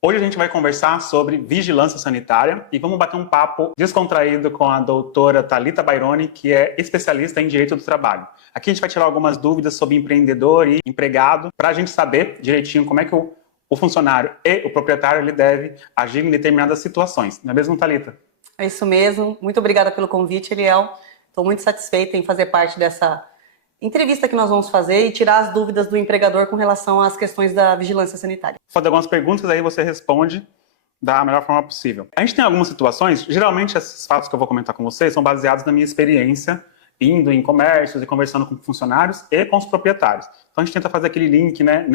Hoje a gente vai conversar sobre vigilância sanitária e vamos bater um papo descontraído com a doutora Thalita Baironi, que é especialista em direito do trabalho. Aqui a gente vai tirar algumas dúvidas sobre empreendedor e empregado, para a gente saber direitinho como é que o funcionário e o proprietário ele deve agir em determinadas situações. Não é mesmo, Thalita? É isso mesmo. Muito obrigada pelo convite, Eliel. Estou muito satisfeita em fazer parte dessa entrevista que nós vamos fazer e tirar as dúvidas do empregador com relação às questões da vigilância sanitária. Vou fazer algumas perguntas, aí você responde da melhor forma possível. A gente tem algumas situações, geralmente esses fatos que eu vou comentar com vocês são baseados na minha experiência indo em comércios e conversando com funcionários e com os proprietários. Então a gente tenta fazer aquele link, né?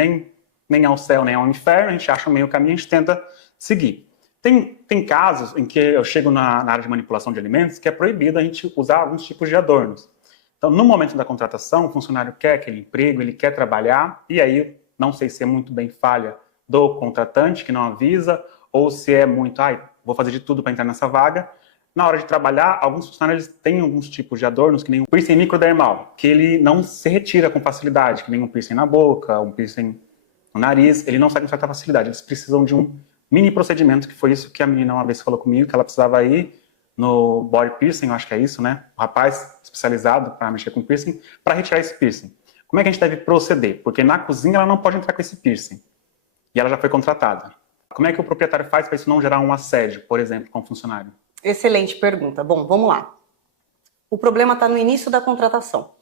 Nem ao céu, nem ao inferno, a gente acha o meio caminho, a gente tenta seguir. Tem casos em que eu chego na área de manipulação de alimentos que é proibido a gente usar alguns tipos de adornos. Então, no momento da contratação, o funcionário quer aquele emprego, ele quer trabalhar, e aí, não sei se é muito bem falha do contratante, que não avisa, ou se é muito, vou fazer de tudo para entrar nessa vaga. Na hora de trabalhar, alguns funcionários têm alguns tipos de adornos, que nem um piercing microdermal, que ele não se retira com facilidade, que nem um piercing na boca, um piercing no nariz, ele não sai com certa facilidade. Eles precisam de um mini procedimento, que foi isso que a menina uma vez falou comigo, que ela precisava ir no body piercing, eu acho que é isso, né? O rapaz especializado para mexer com piercing, para retirar esse piercing. Como é que a gente deve proceder? Porque na cozinha ela não pode entrar com esse piercing. E ela já foi contratada. Como é que o proprietário faz para isso não gerar um assédio, por exemplo, com o funcionário? Excelente pergunta. Bom, vamos lá. O problema está no início da contratação.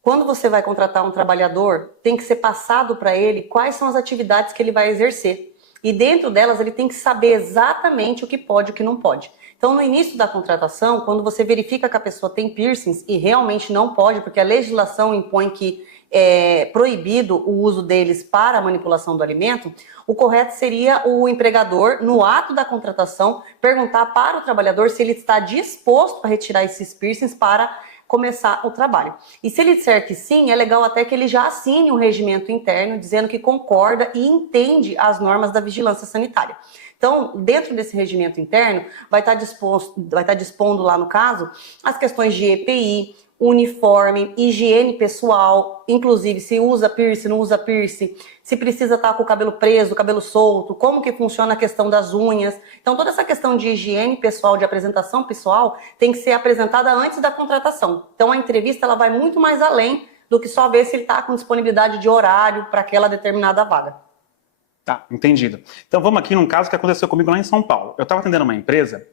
Quando você vai contratar um trabalhador, tem que ser passado para ele quais são as atividades que ele vai exercer. E dentro delas ele tem que saber exatamente o que pode e o que não pode. Então, no início da contratação, quando você verifica que a pessoa tem piercings e realmente não pode, porque a legislação impõe que é proibido o uso deles para a manipulação do alimento, o correto seria o empregador, no ato da contratação, perguntar para o trabalhador se ele está disposto a retirar esses piercings para começar o trabalho. E se ele disser que sim, é legal até que ele já assine um regimento interno dizendo que concorda e entende as normas da vigilância sanitária. Então, dentro desse regimento interno, vai estar dispondo lá no caso as questões de EPI, uniforme, higiene pessoal, inclusive se usa piercing, não usa piercing, se precisa estar com o cabelo preso, cabelo solto, como que funciona a questão das unhas. Então toda essa questão de higiene pessoal, de apresentação pessoal, tem que ser apresentada antes da contratação. Então a entrevista ela vai muito mais além do que só ver se ele está com disponibilidade de horário para aquela determinada vaga. Tá, entendido. Então vamos aqui num caso que aconteceu comigo lá em São Paulo. Eu estava atendendo uma empresa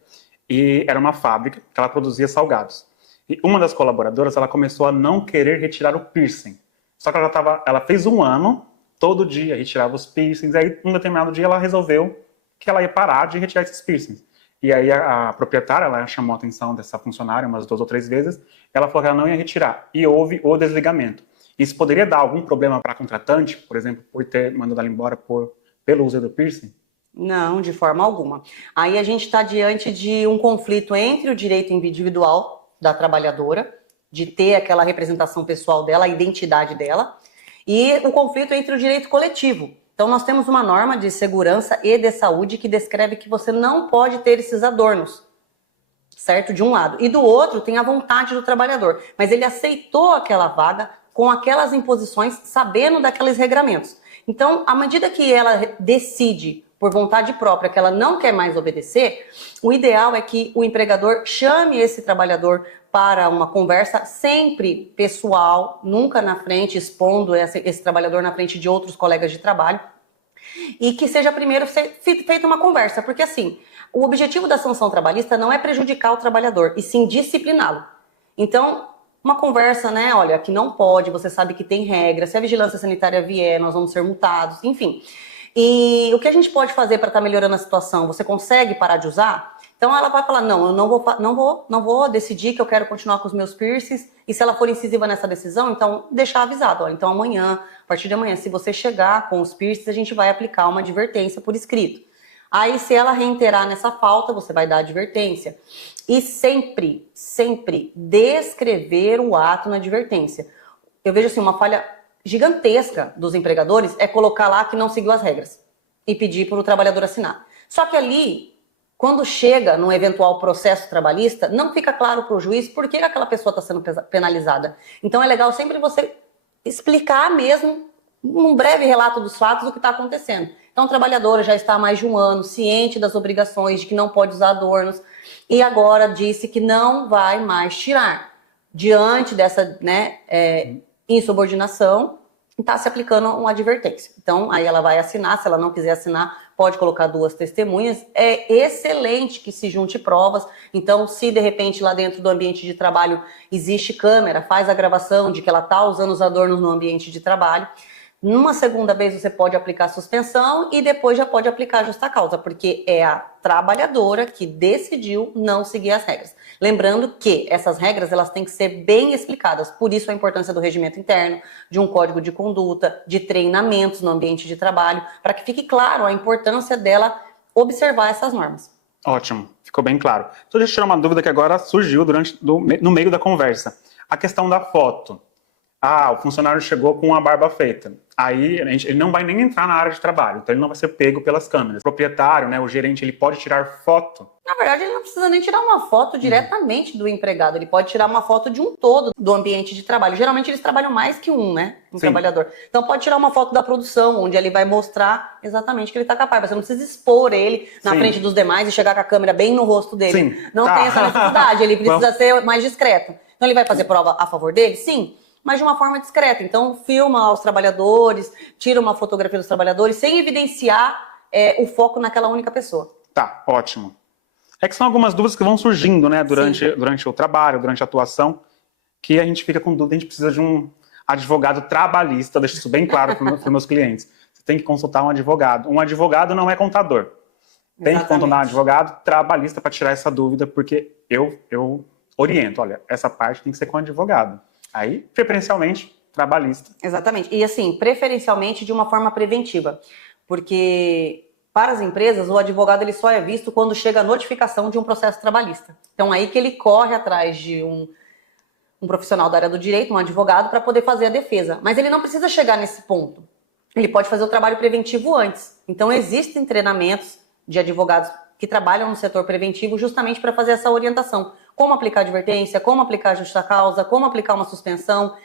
e era uma fábrica que ela produzia salgados. E uma das colaboradoras, ela começou a não querer retirar o piercing. Só que ela fez um ano, todo dia retirava os piercings, e aí um determinado dia ela resolveu que ela ia parar de retirar esses piercings. E aí a proprietária, ela chamou a atenção dessa funcionária umas 2 ou 3 vezes, ela falou que ela não ia retirar, e houve o desligamento. Isso poderia dar algum problema para a contratante, por exemplo, por ter mandado ela embora pelo uso do piercing? Não, de forma alguma. Aí a gente está diante de um conflito entre o direito individual da trabalhadora, de ter aquela representação pessoal dela, a identidade dela, e o conflito entre o direito coletivo. Então nós temos uma norma de segurança e de saúde que descreve que você não pode ter esses adornos, certo? De um lado. E do outro tem a vontade do trabalhador, mas ele aceitou aquela vaga com aquelas imposições, sabendo daqueles regramentos. Então, à medida que ela decide por vontade própria, que ela não quer mais obedecer, o ideal é que o empregador chame esse trabalhador para uma conversa sempre pessoal, nunca na frente, expondo esse trabalhador na frente de outros colegas de trabalho, e que seja primeiro feita uma conversa, porque assim, o objetivo da sanção trabalhista não é prejudicar o trabalhador, e sim discipliná-lo. Então, uma conversa, né, olha, que não pode, você sabe que tem regra, se a vigilância sanitária vier, nós vamos ser multados, enfim. E o que a gente pode fazer para estar melhorando a situação? Você consegue parar de usar? Então ela vai falar, não, eu não vou decidir que eu quero continuar com os meus piercings, e se ela for incisiva nessa decisão, então deixar avisado, ó, então amanhã, a partir de amanhã, se você chegar com os piercings, a gente vai aplicar uma advertência por escrito. Aí se ela reiterar nessa falta, você vai dar advertência. E sempre, sempre descrever o ato na advertência. Eu vejo assim, uma falha gigantesca dos empregadores é colocar lá que não seguiu as regras e pedir para o trabalhador assinar. Só que ali, quando chega num eventual processo trabalhista, não fica claro para o juiz por que aquela pessoa está sendo penalizada. Então é legal sempre você explicar mesmo, num breve relato dos fatos, o que está acontecendo. Então, a trabalhadora já está há mais de um ano ciente das obrigações, de que não pode usar adornos, e agora disse que não vai mais tirar. Diante dessa, né, insubordinação, está se aplicando uma advertência. Então, aí ela vai assinar, se ela não quiser assinar, pode colocar 2 testemunhas. É excelente que se junte provas. Então, se de repente lá dentro do ambiente de trabalho existe câmera, faz a gravação de que ela está usando os adornos no ambiente de trabalho. Numa segunda vez você pode aplicar suspensão e depois já pode aplicar justa causa, porque é a trabalhadora que decidiu não seguir as regras. Lembrando que essas regras elas têm que ser bem explicadas, por isso a importância do regimento interno, de um código de conduta, de treinamentos no ambiente de trabalho, para que fique claro a importância dela observar essas normas. Ótimo, ficou bem claro. Então, deixa eu tirar uma dúvida que agora surgiu no meio da conversa. A questão da foto. O funcionário chegou com a barba feita. Aí ele não vai nem entrar na área de trabalho, então ele não vai ser pego pelas câmeras. O proprietário, né, o gerente, ele pode tirar foto. Na verdade, ele não precisa nem tirar uma foto diretamente do empregado, ele pode tirar uma foto de um todo do ambiente de trabalho. Geralmente eles trabalham mais que um, né? Um trabalhador. Então pode tirar uma foto da produção, onde ele vai mostrar exatamente que ele está capaz. Você não precisa expor ele na frente dos demais e chegar com a câmera bem no rosto dele. Não tem essa necessidade, ele precisa ser mais discreto. Então ele vai fazer prova a favor dele? Sim. Mas de uma forma discreta. Então, filma os trabalhadores, tira uma fotografia dos trabalhadores, sem evidenciar o foco naquela única pessoa. Tá, ótimo. É que são algumas dúvidas que vão surgindo, né, durante o trabalho, durante a atuação, que a gente fica com dúvida, a gente precisa de um advogado trabalhista, deixo isso bem claro para os meus clientes. Você tem que consultar um advogado. Um advogado não é contador. Tem que consultar um advogado trabalhista para tirar essa dúvida, porque eu oriento, olha, essa parte tem que ser com advogado. Aí, preferencialmente, trabalhista. Exatamente. E assim, preferencialmente de uma forma preventiva. Porque para as empresas, o advogado ele só é visto quando chega a notificação de um processo trabalhista. Então, aí que ele corre atrás de um profissional da área do direito, um advogado, para poder fazer a defesa. Mas ele não precisa chegar nesse ponto. Ele pode fazer o trabalho preventivo antes. Então, existem treinamentos de advogados que trabalham no setor preventivo justamente para fazer essa orientação. Como aplicar advertência, como aplicar justa causa, como aplicar uma suspensão,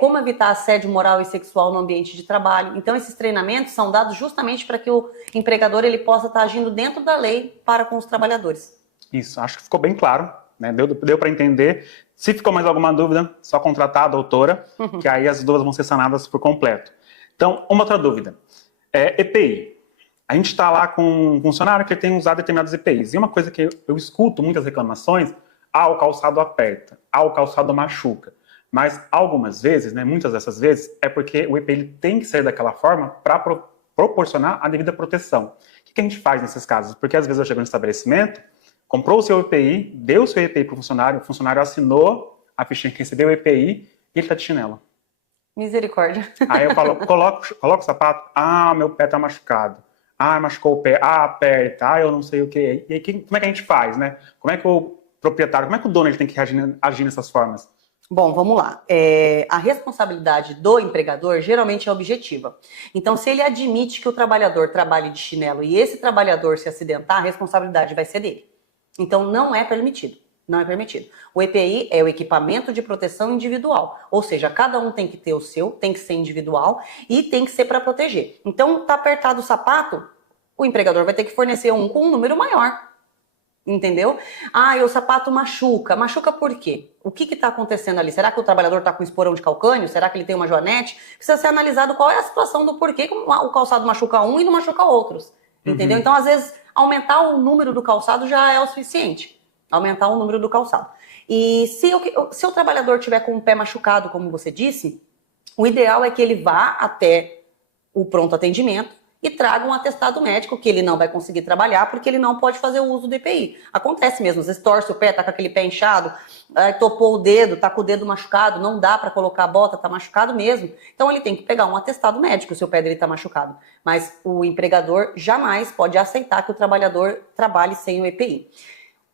como evitar assédio moral e sexual no ambiente de trabalho. Então, esses treinamentos são dados justamente para que o empregador ele possa estar agindo dentro da lei para com os trabalhadores. Isso, acho que ficou bem claro, né? Deu para entender. Se ficou mais alguma dúvida, só contratar a doutora, que aí as dúvidas vão ser sanadas por completo. Então, uma outra dúvida. EPI. A gente está lá com um funcionário que tem usado determinados EPIs. E uma coisa que eu escuto muitas reclamações, o calçado aperta, o calçado machuca. Mas algumas vezes, né, muitas dessas vezes, é porque o EPI ele tem que ser daquela forma para proporcionar a devida proteção. O que a gente faz nesses casos? Porque às vezes eu chego no estabelecimento, comprou o seu EPI, deu o seu EPI para o funcionário assinou a fichinha que recebeu o EPI e ele está de chinelo. Misericórdia. Aí eu falo, coloca o sapato, meu pé está machucado. Machucou o pé, aperta, eu não sei o quê. E aí, como é que a gente faz, né? Como é que o proprietário, como é que o dono ele tem que agir nessas formas? Bom, vamos lá. A responsabilidade do empregador geralmente é objetiva. Então, se ele admite que o trabalhador trabalhe de chinelo e esse trabalhador se acidentar, a responsabilidade vai ser dele. Então, não é permitido. Não é permitido. O EPI é o equipamento de proteção individual. Ou seja, cada um tem que ter o seu, tem que ser individual e tem que ser para proteger. Então, tá apertado o sapato, o empregador vai ter que fornecer um com um número maior. Entendeu? E o sapato machuca. Machuca por quê? O que está acontecendo ali? Será que o trabalhador está com esporão de calcânio? Será que ele tem uma joanete? Precisa ser analisado qual é a situação do porquê o calçado machuca um e não machuca outros. Entendeu? Então, às vezes, aumentar o número do calçado já é o suficiente. Aumentar o número do calçado. E se o trabalhador tiver com o pé machucado, como você disse, o ideal é que ele vá até o pronto atendimento e traga um atestado médico que ele não vai conseguir trabalhar porque ele não pode fazer o uso do EPI. Acontece mesmo, às vezes torce o pé, tá com aquele pé inchado, topou o dedo, tá com o dedo machucado, não dá para colocar a bota, tá machucado mesmo. Então ele tem que pegar um atestado médico se o pé dele tá machucado. Mas o empregador jamais pode aceitar que o trabalhador trabalhe sem o EPI.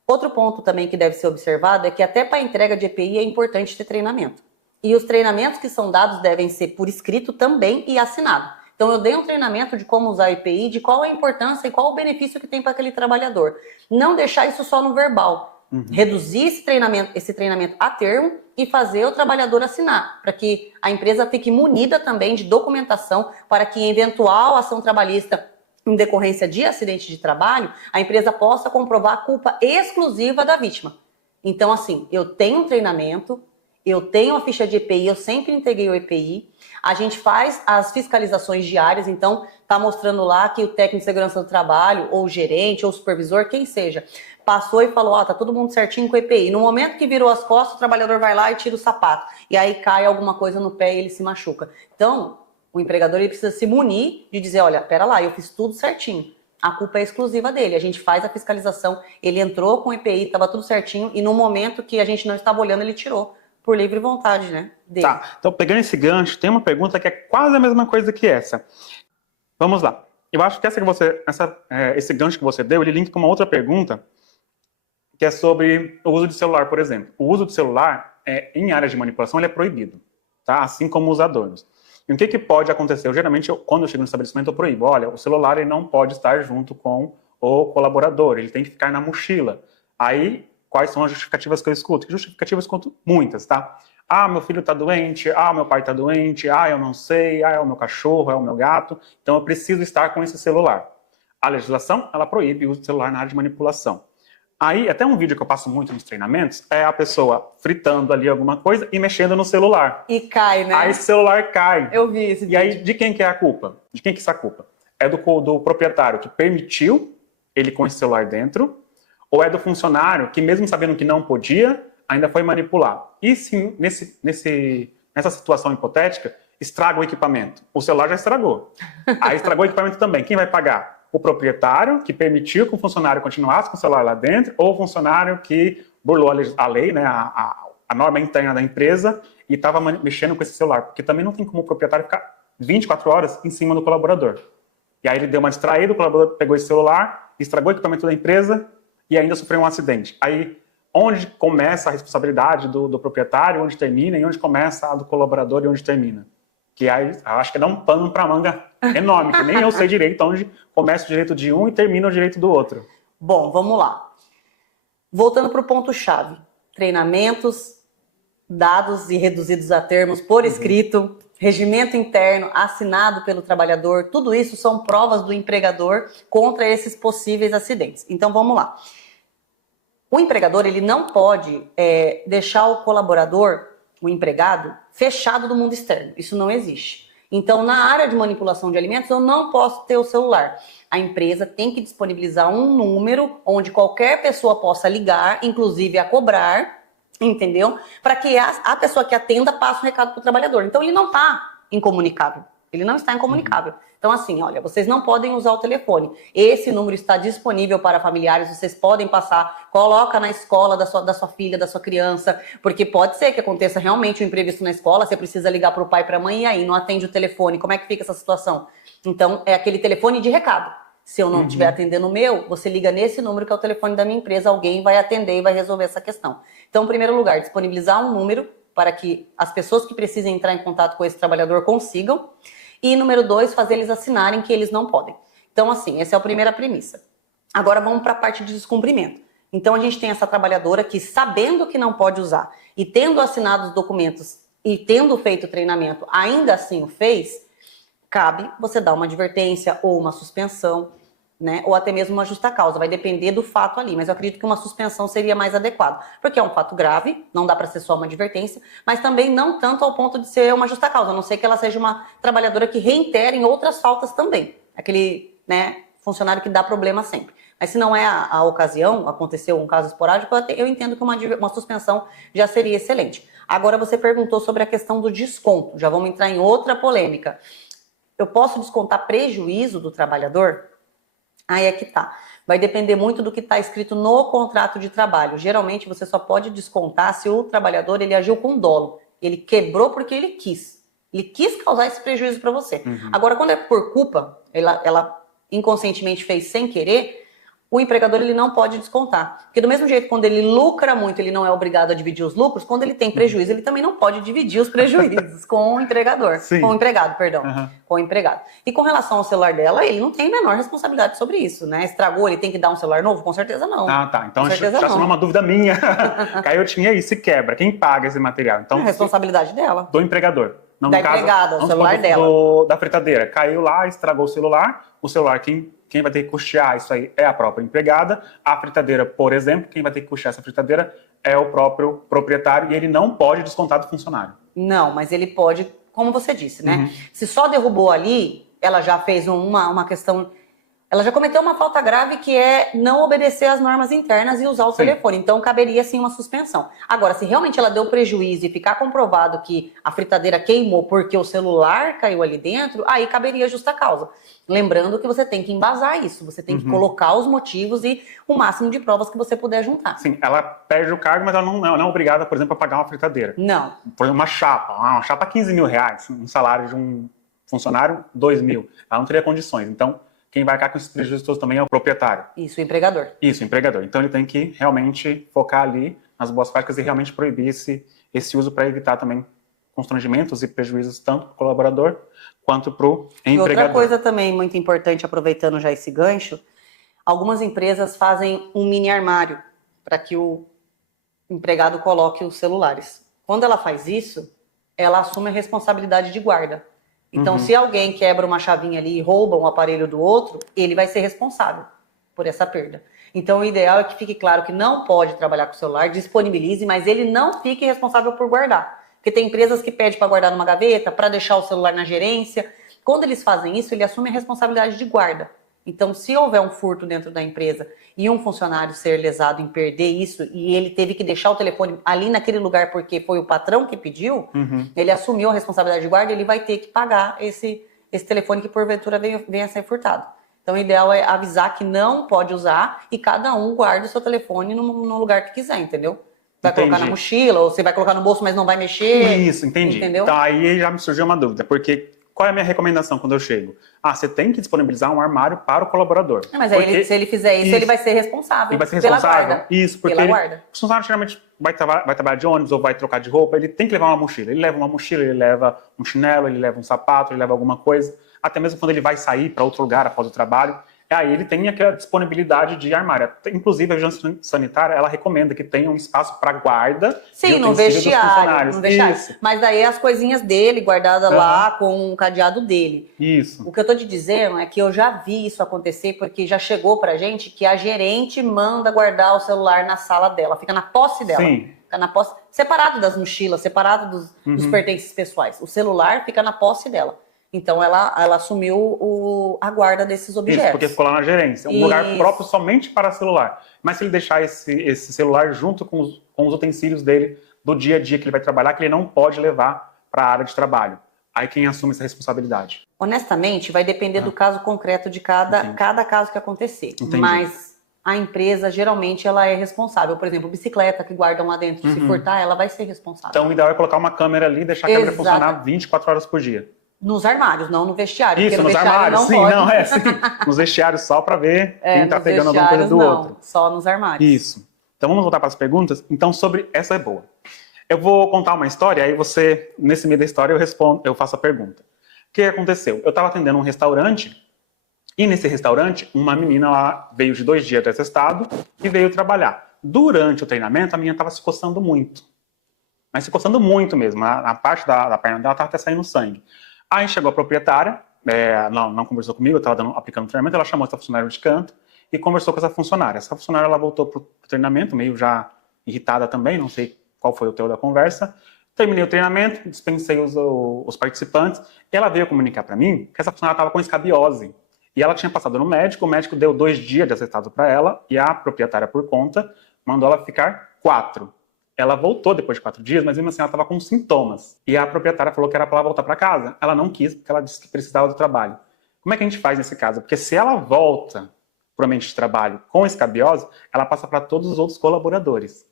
Outro ponto também que deve ser observado é que até para a entrega de EPI é importante ter treinamento. E os treinamentos que são dados devem ser por escrito também e assinado. Então eu dei um treinamento de como usar a EPI, de qual a importância e qual o benefício que tem para aquele trabalhador. Não deixar isso só no verbal. Reduzir esse treinamento a termo e fazer o trabalhador assinar, para que a empresa fique munida também de documentação para que em eventual ação trabalhista em decorrência de acidente de trabalho, a empresa possa comprovar a culpa exclusiva da vítima. Então, assim, eu tenho um treinamento, eu tenho a ficha de EPI, eu sempre entreguei o EPI, a gente faz as fiscalizações diárias, então tá mostrando lá que o técnico de segurança do trabalho, ou o gerente, ou o supervisor, quem seja, passou e falou, tá todo mundo certinho com o EPI. No momento que virou as costas, o trabalhador vai lá e tira o sapato. E aí cai alguma coisa no pé e ele se machuca. Então, o empregador ele precisa se munir de dizer, olha, pera lá, eu fiz tudo certinho. A culpa é exclusiva dele. A gente faz a fiscalização, ele entrou com o EPI, estava tudo certinho, e no momento que a gente não estava olhando, ele tirou. Por livre vontade, né? Dele. Tá, então pegando esse gancho, tem uma pergunta que é quase a mesma coisa que essa. Vamos lá. Eu acho que esse gancho que você deu, ele linka com uma outra pergunta, que é sobre o uso de celular, por exemplo. O uso do celular, em áreas de manipulação, ele é proibido, tá? Assim como os adornos. E o que pode acontecer? Quando eu chego no estabelecimento, eu proíbo. Olha, o celular ele não pode estar junto com o colaborador, ele tem que ficar na mochila. Aí, quais são as justificativas que eu escuto? Que justificativas eu escuto? Muitas, tá? Ah, meu filho está doente, meu pai está doente, eu não sei, é o meu cachorro, é o meu gato, então eu preciso estar com esse celular. A legislação, ela proíbe o uso do celular na área de manipulação. Aí, até um vídeo que eu passo muito nos treinamentos, é a pessoa fritando ali alguma coisa e mexendo no celular. E cai, né? Aí esse celular cai. Eu vi esse vídeo. E aí, de quem que é a culpa? De quem que é essa culpa? É do proprietário que permitiu ele com esse celular dentro, ou é do funcionário que, mesmo sabendo que não podia, ainda foi manipular? E se nessa situação hipotética, estraga o equipamento? O celular já estragou. Aí estragou o equipamento também. Quem vai pagar? O proprietário, que permitiu que o funcionário continuasse com o celular lá dentro, ou o funcionário que burlou a lei, né, a norma interna da empresa, e estava mexendo com esse celular. Porque também não tem como o proprietário ficar 24 horas em cima do colaborador. E aí ele deu uma distraída, o colaborador pegou esse celular, estragou o equipamento da empresa e ainda sofreu um acidente. Aí, onde começa a responsabilidade do proprietário, onde termina, e onde começa a do colaborador e onde termina? Que aí, eu acho que dá um pano para manga enorme, que nem eu sei direito onde começa o direito de um e termina o direito do outro. Bom, vamos lá. Voltando para o ponto-chave. Treinamentos, dados e reduzidos a termos por escrito, regimento interno assinado pelo trabalhador, tudo isso são provas do empregador contra esses possíveis acidentes. Então, vamos lá. O empregador, ele não pode deixar o colaborador, o empregado, fechado do mundo externo. Isso não existe. Então, na área de manipulação de alimentos, eu não posso ter o celular. A empresa tem que disponibilizar um número onde qualquer pessoa possa ligar, inclusive a cobrar, entendeu? Para que a pessoa que atenda passe o recado para o trabalhador. Então, ele não está incomunicável. Ele não está incomunicável. Então, assim, olha, vocês não podem usar o telefone. Esse número está disponível para familiares, vocês podem passar, coloca na escola da sua filha, da sua criança, porque pode ser que aconteça realmente um imprevisto na escola, você precisa ligar para o pai e para a mãe, e aí não atende o telefone. Como é que fica essa situação? Então, é aquele telefone de recado. Se eu não estiver atendendo o meu, você liga nesse número que é o telefone da minha empresa, alguém vai atender e vai resolver essa questão. Então, em primeiro lugar, disponibilizar um número para que as pessoas que precisem entrar em contato com esse trabalhador consigam. E número 2, fazer eles assinarem que eles não podem. Então, assim, essa é a primeira premissa. Agora vamos para a parte de descumprimento. Então, a gente tem essa trabalhadora que, sabendo que não pode usar e tendo assinado os documentos e tendo feito o treinamento, ainda assim o fez, cabe você dar uma advertência ou uma suspensão, né? Ou até mesmo uma justa causa, vai depender do fato ali, mas eu acredito que uma suspensão seria mais adequado, porque é um fato grave, não dá para ser só uma advertência, mas também não tanto ao ponto de ser uma justa causa, a não ser que ela seja uma trabalhadora que reitere em outras faltas também, aquele, né, funcionário que dá problema sempre. Mas se não é a ocasião, aconteceu um caso esporádico, eu entendo que uma suspensão já seria excelente. Agora você perguntou sobre a questão do desconto, já vamos entrar em outra polêmica. Eu posso descontar prejuízo do trabalhador? Aí é que tá. Vai depender muito do que está escrito no contrato de trabalho. Geralmente você só pode descontar se o trabalhador ele agiu com dolo. Ele quebrou porque ele quis. Ele quis causar esse prejuízo para você. Agora, quando é por culpa, ela inconscientemente fez sem querer, o empregador ele não pode descontar. Porque do mesmo jeito, quando ele lucra muito, ele não é obrigado a dividir os lucros, quando ele tem prejuízo, ele também não pode dividir os prejuízos com o empregador. Sim. Com o empregado, perdão. Com o empregado. E com relação ao celular dela, ele não tem a menor responsabilidade sobre isso, né? Estragou, ele tem que dar um celular novo? Com certeza não. Ah, tá. Então já sou uma dúvida minha. Aí eu tinha isso, se quebra. Quem paga esse material? Então, é a responsabilidade dela. Do empregador. Não, Da no caso, empregada, o vamos celular supor dela. da fritadeira. Caiu lá, estragou o celular quem vai ter que custear isso aí é a própria empregada. A fritadeira, por exemplo, quem vai ter que custear essa fritadeira é o próprio proprietário e ele não pode descontar do funcionário. Não, mas ele pode, como você disse, né? Uhum. Se só derrubou ali, ela já fez uma questão. Ela já cometeu uma falta grave que é não obedecer às normas internas e usar o Sim. telefone. Então, caberia sim uma suspensão. Agora, se realmente ela deu prejuízo e ficar comprovado que a fritadeira queimou porque o celular caiu ali dentro, aí caberia justa causa. Lembrando que você tem que embasar isso, você tem que colocar os motivos e o máximo de provas que você puder juntar. Sim, ela perde o cargo, mas ela não é obrigada, por exemplo, a pagar uma fritadeira. Não. Por exemplo, uma chapa 15 mil reais, um salário de um funcionário, 2 mil. Ela não teria condições. Então, quem vai ficar com esses prejuízos todos também é o proprietário. Isso, o empregador. Isso, o empregador. Então, ele tem que realmente focar ali nas boas práticas e realmente proibir esse uso para evitar também constrangimentos e prejuízos tanto para o colaborador quanto para o E empregador. outra coisa também muito importante, aproveitando já esse gancho, algumas empresas fazem um mini armário para que o empregado coloque os celulares. Quando ela faz isso, ela assume a responsabilidade de guarda. Então, se alguém quebra uma chavinha ali e rouba um aparelho do outro, ele vai ser responsável por essa perda. Então, o ideal é que fique claro que não pode trabalhar com o celular, disponibilize, mas ele não fique responsável por guardar. Porque tem empresas que pedem para guardar numa gaveta, para deixar o celular na gerência. Quando eles fazem isso, ele assume a responsabilidade de guarda. Então, se houver um furto dentro da empresa e um funcionário ser lesado em perder isso e ele teve que deixar o telefone ali naquele lugar porque foi o patrão que pediu, ele assumiu a responsabilidade de guarda e ele vai ter que pagar esse telefone que porventura venha a ser furtado. Então, o ideal é avisar que não pode usar e cada um guarda o seu telefone no lugar que quiser, entendeu? Vai colocar na mochila ou você vai colocar no bolso, mas não vai mexer. Isso, entendi. Entendeu? Então, aí já me surgiu uma dúvida, porque qual é a minha recomendação quando eu chego? Você tem que disponibilizar um armário para o colaborador. Mas aí, se ele fizer isso, ele vai ser responsável. Ele vai ser responsável? Pela guarda. Isso, porque pela guarda. o funcionário geralmente vai trabalhar de ônibus ou vai trocar de roupa, ele tem que levar uma mochila. Ele leva uma mochila, ele leva um chinelo, ele leva um sapato, ele leva alguma coisa. Até mesmo quando ele vai sair para outro lugar após o trabalho, aí ele tem aquela disponibilidade de armário. Inclusive, a vigilância sanitária, ela recomenda que tenha um espaço para guarda. Sim, no vestiário. Mas daí as coisinhas dele guardadas lá com o cadeado dele. Isso. O que eu tô te dizendo é que eu já vi isso acontecer porque já chegou pra gente que a gerente manda guardar o celular na sala dela, fica na posse dela. Sim. Fica na posse, separado das mochilas, separado dos pertences pessoais. O celular fica na posse dela. Então, ela assumiu a guarda desses objetos. Isso, porque ficou lá na gerência. Um lugar próprio somente para celular. Mas se ele deixar esse celular junto com os utensílios dele do dia a dia que ele vai trabalhar, que ele não pode levar para a área de trabalho. Aí quem assume essa responsabilidade? Honestamente, vai depender do caso concreto de cada caso que acontecer. Entendi. Mas a empresa, geralmente, ela é responsável. Por exemplo, bicicleta que guardam lá dentro, se furtar, ela vai ser responsável. Então, o ideal é colocar uma câmera ali e deixar a câmera funcionar 24 horas por dia. Nos armários, não no vestiário. Isso, nos armários, sim, nos vestiários só para ver quem tá pegando alguma coisa do outro. Só nos armários. Isso. Então vamos voltar para as perguntas. Então, sobre essa é boa. Eu vou contar uma história, aí você, nesse meio da história, eu faço a pergunta. O que aconteceu? Eu estava atendendo um restaurante, e nesse restaurante, uma menina lá veio de 2 dias de atestado e veio trabalhar. Durante o treinamento, a menina estava se coçando muito. Mas se coçando muito mesmo. A parte da perna dela estava até saindo sangue. Aí chegou a proprietária, não conversou comigo, eu estava aplicando treinamento, ela chamou essa funcionária de canto e conversou com essa funcionária. Essa funcionária ela voltou para o treinamento, meio já irritada também, não sei qual foi o teor da conversa. Terminei o treinamento, dispensei os participantes e ela veio comunicar para mim que essa funcionária estava com escabiose. E ela tinha passado no médico, o médico deu 2 dias de atestado para ela e a proprietária, por conta, mandou ela ficar 4. Ela voltou depois de 4 dias, mas mesmo assim ela estava com sintomas. E a proprietária falou que era para ela voltar para casa. Ela não quis, porque ela disse que precisava do trabalho. Como é que a gente faz nesse caso? Porque se ela volta para o ambiente de trabalho com escabiose, ela passa para todos os outros colaboradores.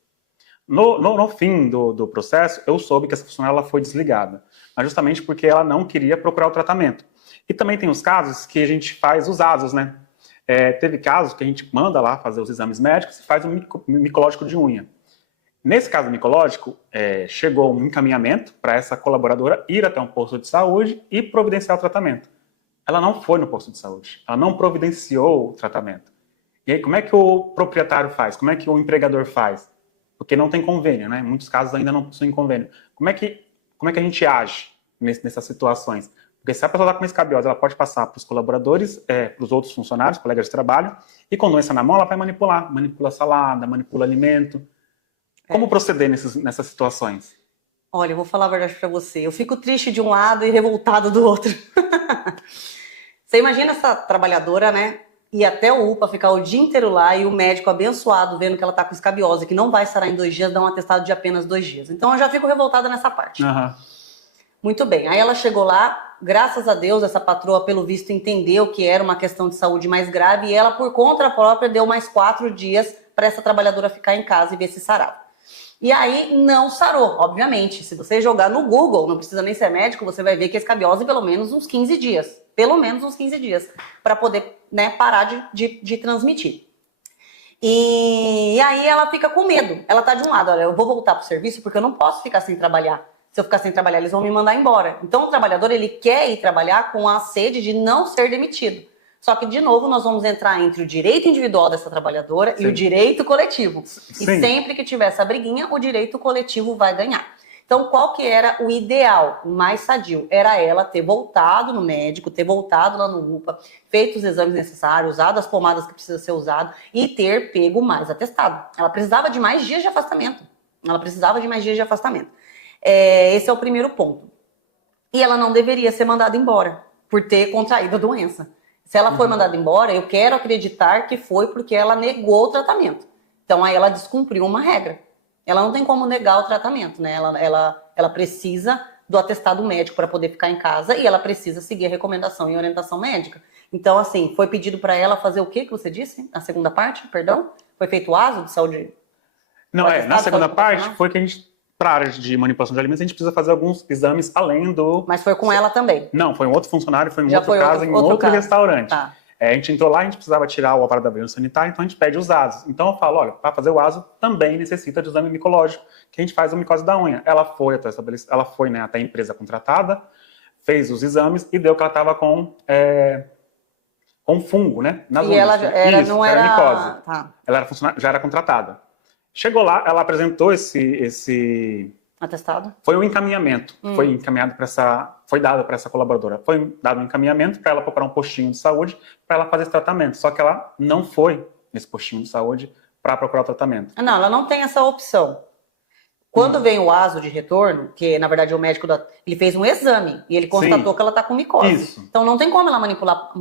No fim do processo, eu soube que essa funcionária ela foi desligada. Mas justamente porque ela não queria procurar o tratamento. E também tem os casos que a gente faz os ASOS, né? Teve casos que a gente manda lá fazer os exames médicos e faz um micológico de unha. Nesse caso micológico, chegou um encaminhamento para essa colaboradora ir até um posto de saúde e providenciar o tratamento. Ela não foi no posto de saúde, ela não providenciou o tratamento. E aí, como é que o proprietário faz? Como é que o empregador faz? Porque não tem convênio, né? Em muitos casos ainda não possuem convênio. Como é que a gente age? nessas situações? Porque se a pessoa está com escabiose, ela pode passar para os colaboradores, para os outros funcionários, colegas de trabalho, e com doença na mão, ela vai manipular. Manipula salada, manipula alimento. Como proceder nessas situações? Olha, eu vou falar a verdade pra você. Eu fico triste de um lado e revoltada do outro. Você imagina essa trabalhadora, né? Ir até o UPA, ficar o dia inteiro lá e o médico abençoado vendo que ela tá com escabiose, que não vai sarar em 2 dias, dá um atestado de apenas 2 dias. Então eu já fico revoltada nessa parte. Uhum. Muito bem. Aí ela chegou lá, graças a Deus, essa patroa, pelo visto, entendeu que era uma questão de saúde mais grave e ela, por conta própria, deu mais 4 dias para essa trabalhadora ficar em casa e ver se sarava. E aí não sarou, obviamente. Se você jogar no Google, não precisa nem ser médico, você vai ver que a escabiose pelo menos uns 15 dias. Pelo menos uns 15 dias. Para poder, né, parar de transmitir. E aí ela fica com medo. Ela tá de um lado, olha, eu vou voltar pro serviço porque eu não posso ficar sem trabalhar. Se eu ficar sem trabalhar, eles vão me mandar embora. Então o trabalhador, ele quer ir trabalhar com a sede de não ser demitido. Só que, de novo, nós vamos entrar entre o direito individual dessa trabalhadora e o direito coletivo. E sempre que tiver essa briguinha, o direito coletivo vai ganhar. Então, qual que era o ideal, o mais sadio? Era ela ter voltado no médico, ter voltado lá no UPA, feito os exames necessários, usado as pomadas que precisa ser usado e ter pego mais atestado. Ela precisava de mais dias de afastamento. Esse é o primeiro ponto. E ela não deveria ser mandada embora por ter contraído a doença. Se ela foi mandada embora, eu quero acreditar que foi porque ela negou o tratamento. Então, aí ela descumpriu uma regra. Ela não tem como negar o tratamento, né? Ela precisa do atestado médico para poder ficar em casa e ela precisa seguir a recomendação e orientação médica. Então, assim, foi pedido para ela fazer o que você disse? A segunda parte, perdão? Foi feito o ASO de saúde? Não, na segunda parte foi que a gente, para a área de manipulação de alimentos, a gente precisa fazer alguns exames além do... Mas foi com ela também? Não, foi um outro funcionário, foi em outro caso, em outro restaurante. Tá. A gente entrou lá, a gente precisava tirar o alvará da vigilância sanitária, então a gente pede os ASOs. Então eu falo, olha, para fazer o ASO também necessita de exame micológico, que a gente faz a micose da unha. Ela foi até a empresa contratada, fez os exames e deu que ela estava com fungo, né? Nas unhas. Ela não era micose. Tá. Ela já era contratada. Chegou lá, ela apresentou esse atestado? Foi um encaminhamento. Foi encaminhado foi dado para essa colaboradora. Foi dado um encaminhamento para ela procurar um postinho de saúde para ela fazer esse tratamento. Só que ela não foi nesse postinho de saúde para procurar o tratamento. Não, ela não tem essa opção. Quando vem o ASO de retorno, que na verdade o médico ele fez um exame e ele constatou que ela está com micose. Isso. Então não tem como ela manipular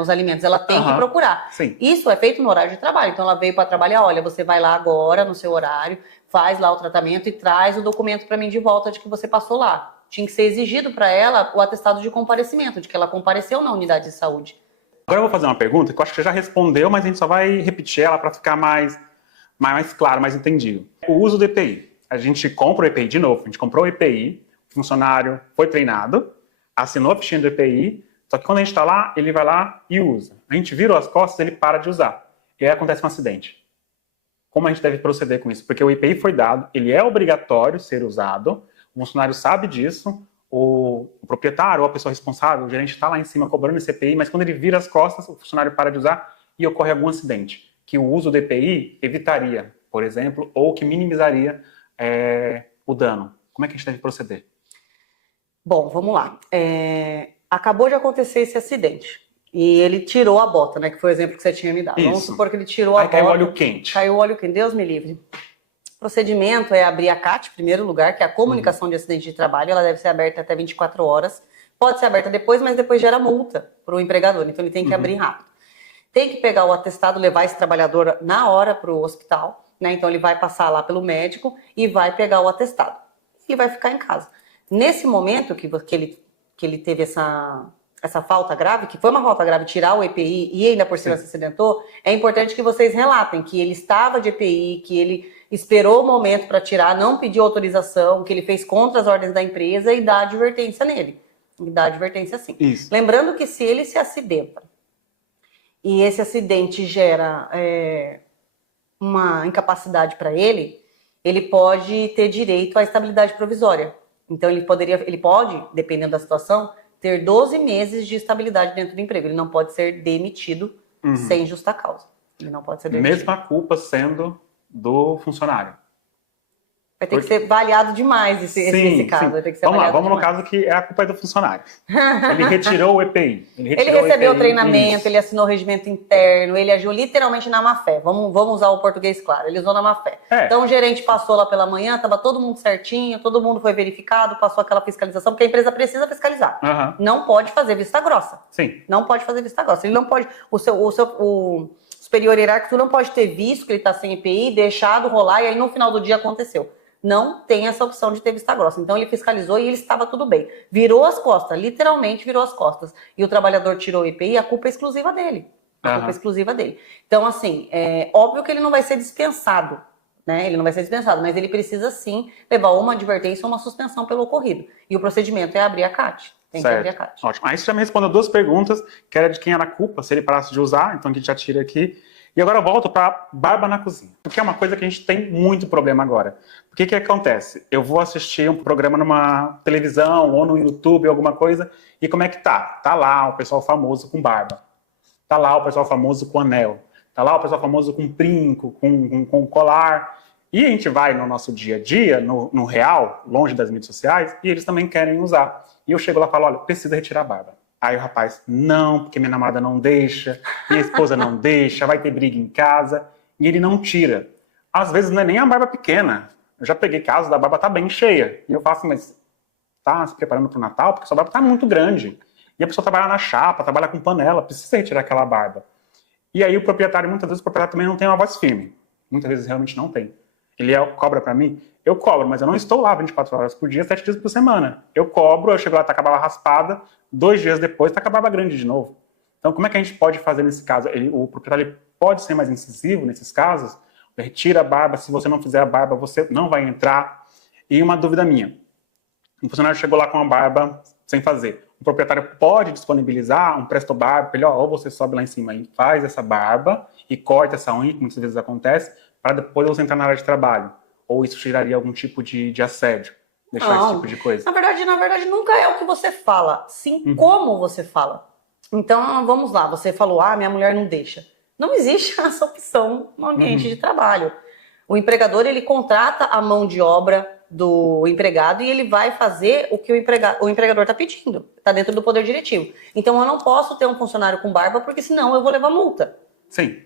os alimentos, ela tem que procurar. Sim. Isso é feito no horário de trabalho. Então ela veio para trabalhar, olha, você vai lá agora no seu horário, faz lá o tratamento e traz o documento para mim de volta de que você passou lá. Tinha que ser exigido para ela o atestado de comparecimento, de que ela compareceu na unidade de saúde. Agora eu vou fazer uma pergunta que eu acho que você já respondeu, mas a gente só vai repetir ela para ficar mais claro, mais entendido. O uso do EPI. A gente compra o EPI de novo, a gente comprou o EPI, o funcionário foi treinado, assinou a fichinha do EPI, só que quando a gente está lá, ele vai lá e usa. A gente virou as costas, ele para de usar. E aí acontece um acidente. Como a gente deve proceder com isso? Porque o EPI foi dado, ele é obrigatório ser usado, o funcionário sabe disso, o proprietário ou a pessoa responsável, o gerente está lá em cima cobrando esse EPI, mas quando ele vira as costas, o funcionário para de usar e ocorre algum acidente, que o uso do EPI evitaria, por exemplo, ou que minimizaria o dano. Como é que a gente deve proceder? Bom, vamos lá. Acabou de acontecer esse acidente. E ele tirou a bota, né? Que foi o exemplo que você tinha me dado. Isso. Vamos supor que ele tirou a bota. Caiu óleo quente. Caiu óleo quente. Deus me livre. O procedimento é abrir a CAT, em primeiro lugar, que é a comunicação de acidente de trabalho. Ela deve ser aberta até 24 horas. Pode ser aberta depois, mas depois gera multa para o empregador. Então ele tem que abrir rápido. Tem que pegar o atestado, levar esse trabalhador na hora para o hospital. Né? Então ele vai passar lá pelo médico e vai pegar o atestado. E vai ficar em casa. Nesse momento que ele teve essa falta grave, que foi uma falta grave, tirar o EPI e ainda por cima se acidentou, é importante que vocês relatem que ele estava de EPI, que ele esperou o momento para tirar, não pediu autorização, que ele fez contra as ordens da empresa e dá advertência nele. E dá advertência sim. Isso. Lembrando que se ele se acidenta e esse acidente gera uma incapacidade para ele pode ter direito à estabilidade provisória. Então ele pode, dependendo da situação, ter 12 meses de estabilidade dentro do emprego. Ele não pode ser demitido sem justa causa. Ele não pode ser demitido. Mesma culpa sendo do funcionário. Vai ter que ser avaliado demais esse caso. Sim. Vai ter que ser Vamos lá, avaliado vamos no demais. caso que a culpa é do funcionário. Ele retirou o EPI. Ele recebeu o treinamento, isso. ele assinou o regimento interno, ele agiu literalmente na má-fé. Vamos usar o português claro, ele usou na má-fé. Então o gerente passou lá pela manhã, estava todo mundo certinho, todo mundo foi verificado, passou aquela fiscalização, porque a empresa precisa fiscalizar. Não pode fazer vista grossa. Sim. Não pode fazer vista grossa. Ele não pode. O superior hierárquico não pode ter visto que ele está sem EPI, deixado rolar e aí no final do dia aconteceu. Não tem essa opção de ter vista grossa. Então ele fiscalizou e ele estava tudo bem. Virou as costas, literalmente virou as costas. E o trabalhador tirou o EPI, a culpa é exclusiva dele. A culpa é exclusiva dele. Então, assim, é óbvio que ele não vai ser dispensado, né? Ele não vai ser dispensado, mas ele precisa sim levar uma advertência ou uma suspensão pelo ocorrido. E o procedimento é abrir a CAT. Tem que abrir a CAT. Ótimo. Aí você já me respondeu 2 perguntas, que era de quem era a culpa, se ele parasse de usar, então a gente já tira aqui. E agora eu volto para barba na cozinha, porque é uma coisa que a gente tem muito problema agora. O que acontece? Eu vou assistir um programa numa televisão ou no YouTube, alguma coisa, e como é que tá? Tá lá o pessoal famoso com barba. Tá lá o pessoal famoso com anel. Tá lá o pessoal famoso com brinco, com colar. E a gente vai no nosso dia a dia, no real, longe das mídias sociais, e eles também querem usar. E eu chego lá e falo, olha, precisa retirar a barba. Aí o rapaz, não, porque minha namorada não deixa, minha esposa não deixa, vai ter briga em casa, e ele não tira. Às vezes não é nem a barba pequena. Eu já peguei casos da barba tá bem cheia. E eu falo assim, mas tá se preparando pro Natal? Porque sua barba tá muito grande. E a pessoa trabalha na chapa, trabalha com panela, precisa retirar aquela barba. E aí o proprietário, muitas vezes o proprietário também não tem uma voz firme. Muitas vezes realmente não tem. Ele cobra pra mim? Eu cobro, mas eu não estou lá 24 horas por dia, 7 dias por semana. Eu cobro, eu chego lá, tá com a barba raspada, 2 dias depois tá com a barba grande de novo. Então como é que a gente pode fazer nesse caso? O proprietário pode ser mais incisivo nesses casos? Retira a barba, se você não fizer a barba, você não vai entrar. E uma dúvida minha. Um funcionário chegou lá com a barba sem fazer. O proprietário pode disponibilizar um presto barba, ele, ou você sobe lá em cima e faz essa barba e corta essa unha, que muitas vezes acontece, para depois você entrar na área de trabalho. Ou isso geraria algum tipo de assédio? Deixar esse tipo de coisa? Na verdade, nunca é o que você fala, sim como você fala. Então, vamos lá, você falou, minha mulher não deixa. Não existe essa opção no ambiente de trabalho. O empregador, ele contrata a mão de obra do empregado e ele vai fazer o que o empregador está pedindo. Está dentro do poder diretivo. Então, eu não posso ter um funcionário com barba, porque senão eu vou levar multa. Sim.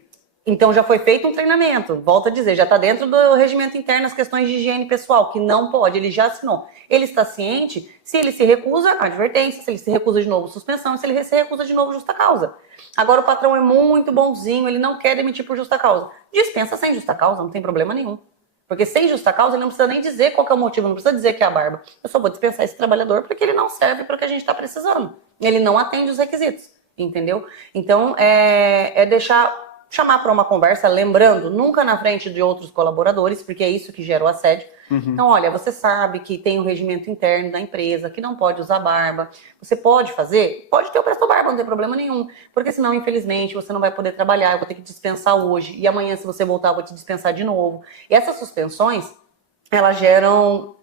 Então, já foi feito um treinamento. Volto a dizer, já está dentro do regimento interno as questões de higiene pessoal, que não pode, ele já assinou. Ele está ciente, se ele se recusa, advertência, se ele se recusa de novo, suspensão, e se ele se recusa de novo, justa causa. Agora, o patrão é muito bonzinho, ele não quer demitir por justa causa. Dispensa sem justa causa, não tem problema nenhum. Porque sem justa causa, ele não precisa nem dizer qual que é o motivo, não precisa dizer que é a barba. Eu só vou dispensar esse trabalhador porque ele não serve para o que a gente está precisando. Ele não atende os requisitos, entendeu? Então, chamar para uma conversa, lembrando, nunca na frente de outros colaboradores, porque é isso que gera o assédio. Então, olha, você sabe que tem um regimento interno da empresa, que não pode usar barba. Você pode fazer? Pode ter o presto barba, não tem problema nenhum. Porque senão, infelizmente, você não vai poder trabalhar, eu vou ter que dispensar hoje. E amanhã, se você voltar, eu vou te dispensar de novo. E essas suspensões, elas geram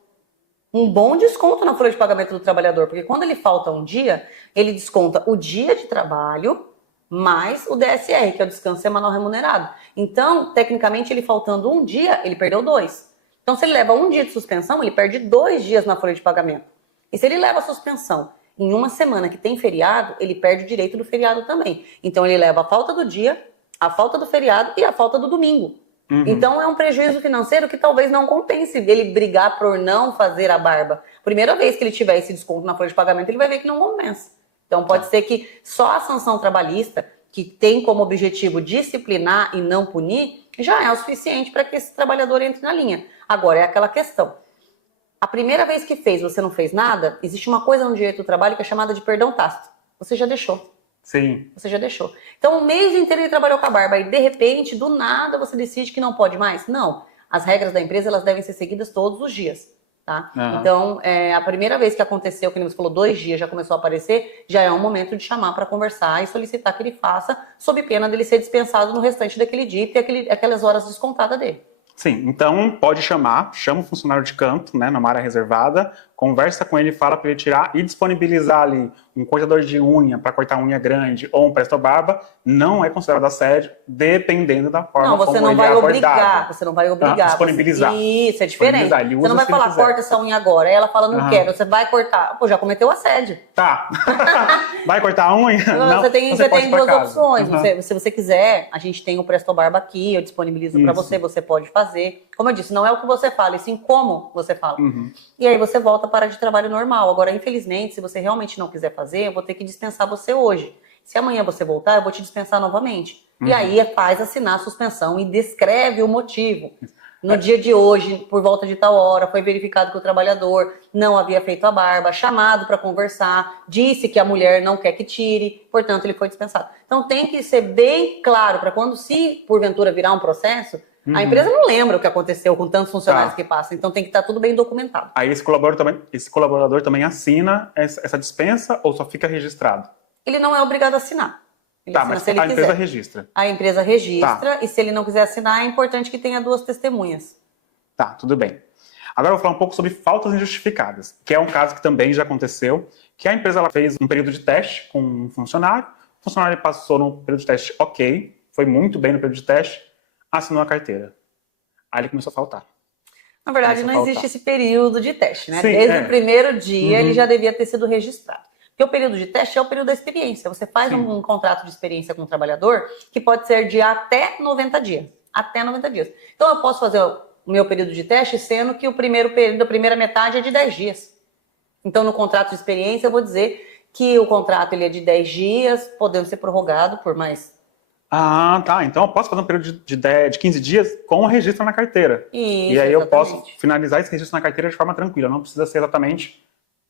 um bom desconto na folha de pagamento do trabalhador. Porque quando ele falta um dia, ele desconta o dia de trabalho mais o DSR, que é o descanso semanal remunerado. Então, tecnicamente, ele faltando um dia, ele perdeu 2. Então, se ele leva um dia de suspensão, ele perde 2 dias na folha de pagamento. E se ele leva a suspensão em uma semana que tem feriado, ele perde o direito do feriado também. Então, ele leva a falta do dia, a falta do feriado e a falta do domingo. Então, é um prejuízo financeiro que talvez não compense ele brigar por não fazer a barba. Primeira vez que ele tiver esse desconto na folha de pagamento, ele vai ver que não compensa. Então, pode ser que só a sanção trabalhista, que tem como objetivo disciplinar e não punir, já é o suficiente para que esse trabalhador entre na linha. Agora, é aquela questão. A primeira vez que fez, você não fez nada, existe uma coisa no direito do trabalho que é chamada de perdão tácito. Você já deixou. Sim. Você já deixou. Então, o mês inteiro ele trabalhou com a barba e, de repente, do nada, você decide que não pode mais? Não. As regras da empresa, elas devem ser seguidas todos os dias. Tá? Então, a primeira vez que aconteceu, que você falou, 2 dias já começou a aparecer, já é um momento de chamar para conversar e solicitar que ele faça, sob pena dele ser dispensado no restante daquele dia e ter aquelas horas descontadas dele. Sim, então pode chama o funcionário de canto, né, numa área reservada, conversa com ele, fala para ele tirar e disponibilizar ali um cortador de unha para cortar unha grande ou um presto-barba, não é considerado assédio, dependendo da forma Não, você como não ele é vai abordado. obrigar, você não vai obrigar. Disponibilizar. Isso, é diferente. Ele Você não usa vai se ele falar, quiser. corta essa unha agora. Aí ela fala, não quero, você vai cortar. Pô, já cometeu assédio. Tá. Vai cortar a unha? Não, você tem pode ir pra duas casa. opções. Se você quiser, a gente tem o Presto Barba aqui, eu disponibilizo para você pode fazer. Como eu disse, não é o que você fala, e sim como você fala. E aí você volta para de trabalho normal. Agora, infelizmente, se você realmente não quiser fazer, eu vou ter que dispensar você hoje. Se amanhã você voltar, eu vou te dispensar novamente. E aí faz assinar a suspensão e descreve o motivo. No dia de hoje, por volta de tal hora, foi verificado que o trabalhador não havia feito a barba, chamado para conversar, disse que a mulher não quer que tire, portanto, ele foi dispensado. Então, tem que ser bem claro para quando, se porventura virar um processo, a empresa não lembra o que aconteceu com tantos funcionários que passam. Então, tem que estar tudo bem documentado. Aí, esse colaborador também assina essa dispensa ou só fica registrado? Ele não é obrigado a assinar. Ele assina mas se ele a empresa quiser. registra. A empresa registra e se ele não quiser assinar, é importante que tenha 2 testemunhas. Tá, tudo bem. Agora eu vou falar um pouco sobre faltas injustificadas, que é um caso que também já aconteceu, que a empresa ela fez um período de teste com um funcionário, o funcionário passou no período de teste ok, foi muito bem no período de teste, assinou a carteira. Aí ele começou a faltar. Na verdade, não existe esse período de teste, né? Sim, Desde o primeiro dia ele já devia ter sido registrado. Porque o período de teste é o período da experiência. Você faz um contrato de experiência com o trabalhador que pode ser de até 90 dias. Até 90 dias. Então, eu posso fazer o meu período de teste sendo que o primeiro período, a primeira metade é de 10 dias. Então, no contrato de experiência, eu vou dizer que o contrato ele é de 10 dias, podendo ser prorrogado por mais... Ah, tá. Então, eu posso fazer um período de 15 dias com o registro na carteira. Isso, e aí eu exatamente. posso finalizar esse registro na carteira de forma tranquila. Não precisa ser exatamente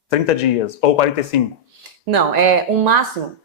30 dias ou 45. Não, é um máximo.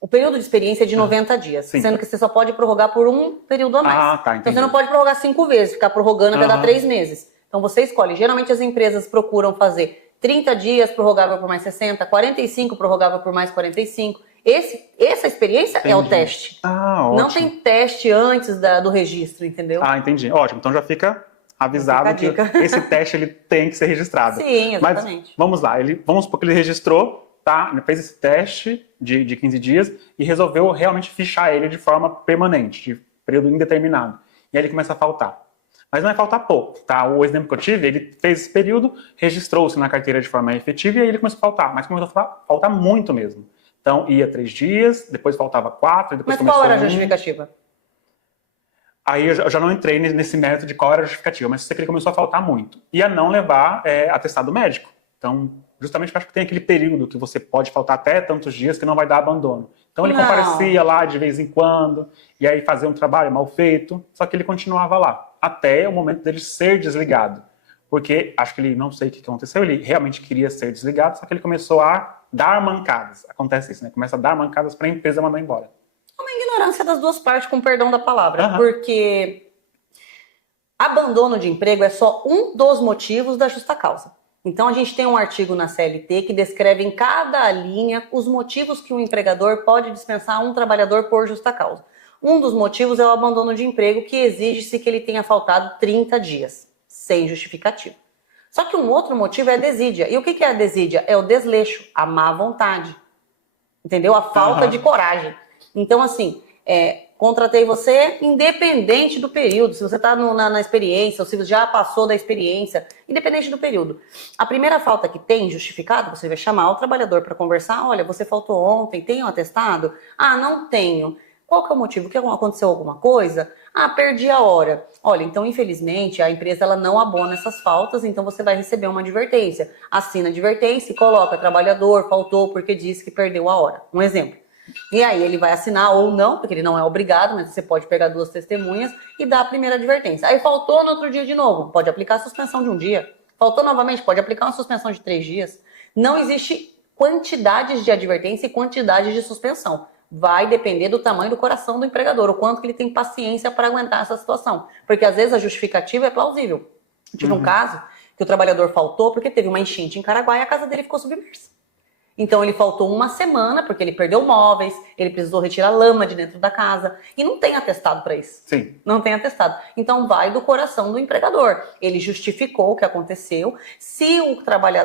O período de experiência é de 90 dias, sendo que você só pode prorrogar por um período a mais. Tá, entendi. Então você não pode prorrogar 5 vezes, ficar prorrogando até dar 3 meses. Então você escolhe. Geralmente as empresas procuram fazer 30 dias prorrogável por mais 60, 45 prorrogável por mais 45. Essa experiência é o teste. Ótimo. Não tem teste antes do registro, entendeu? Entendi. Ótimo. Então já fica avisado que esse teste ele tem que ser registrado. Sim, exatamente. Mas vamos lá. Vamos supor que ele registrou, tá? Ele fez esse teste de 15 dias e resolveu realmente fichar ele de forma permanente, de período indeterminado. E aí ele começa a faltar. Mas não é faltar pouco, tá? O exemplo que eu tive, ele fez esse período, registrou-se na carteira de forma efetiva e aí ele começou a faltar. Mas começou a faltar muito mesmo. Então, ia 3 dias, depois faltava 4, depois Mas qual era a justificativa? Aí eu já não entrei nesse mérito de qual era a justificativa, mas isso aqui começou a faltar muito. Ia não levar atestado médico. Então, justamente acho que tem aquele período que você pode faltar até tantos dias que não vai dar abandono. Então ele comparecia lá de vez em quando, e aí fazia um trabalho mal feito, só que ele continuava lá, até o momento dele ser desligado. Porque acho que ele, não sei o que aconteceu, ele realmente queria ser desligado, só que ele começou a dar mancadas. Acontece isso, né? Começa a dar mancadas para a empresa mandar embora. Uma ignorância das duas partes, com perdão da palavra. Porque abandono de emprego é só um dos motivos da justa causa. Então, a gente tem um artigo na CLT que descreve em cada linha os motivos que um empregador pode dispensar um trabalhador por justa causa. Um dos motivos é o abandono de emprego, que exige-se que ele tenha faltado 30 dias, sem justificativa. Só que um outro motivo é a desídia. E o que é a desídia? É o desleixo, a má vontade. Entendeu? A falta de coragem. Então, assim, contratei você independente do período. Se você está na experiência, ou se você já passou da experiência, independente do período. A primeira falta que tem justificado, você vai chamar o trabalhador para conversar. Olha, você faltou ontem, tem um atestado? Ah, não tenho. Qual que é o motivo? Que aconteceu alguma coisa? Ah, perdi a hora. Olha, então, infelizmente, a empresa ela não abona essas faltas, então você vai receber uma advertência. Assina a advertência e coloca trabalhador, faltou porque disse que perdeu a hora. Um exemplo. E aí ele vai assinar ou não, porque ele não é obrigado, mas você pode pegar 2 testemunhas e dar a primeira advertência. Aí faltou no outro dia de novo, pode aplicar a suspensão de 1 dia. Faltou novamente, pode aplicar uma suspensão de 3 dias. Não existe quantidades de advertência e quantidade de suspensão. Vai depender do tamanho do coração do empregador, o quanto que ele tem paciência para aguentar essa situação. Porque às vezes a justificativa é plausível. Eu tive um caso que o trabalhador faltou porque teve uma enchente em Caraguá e a casa dele ficou submersa. Então ele faltou uma semana porque ele perdeu móveis, ele precisou retirar lama de dentro da casa e não tem atestado para isso. Sim. Não tem atestado. Então vai do coração do empregador. Ele justificou o que aconteceu. Se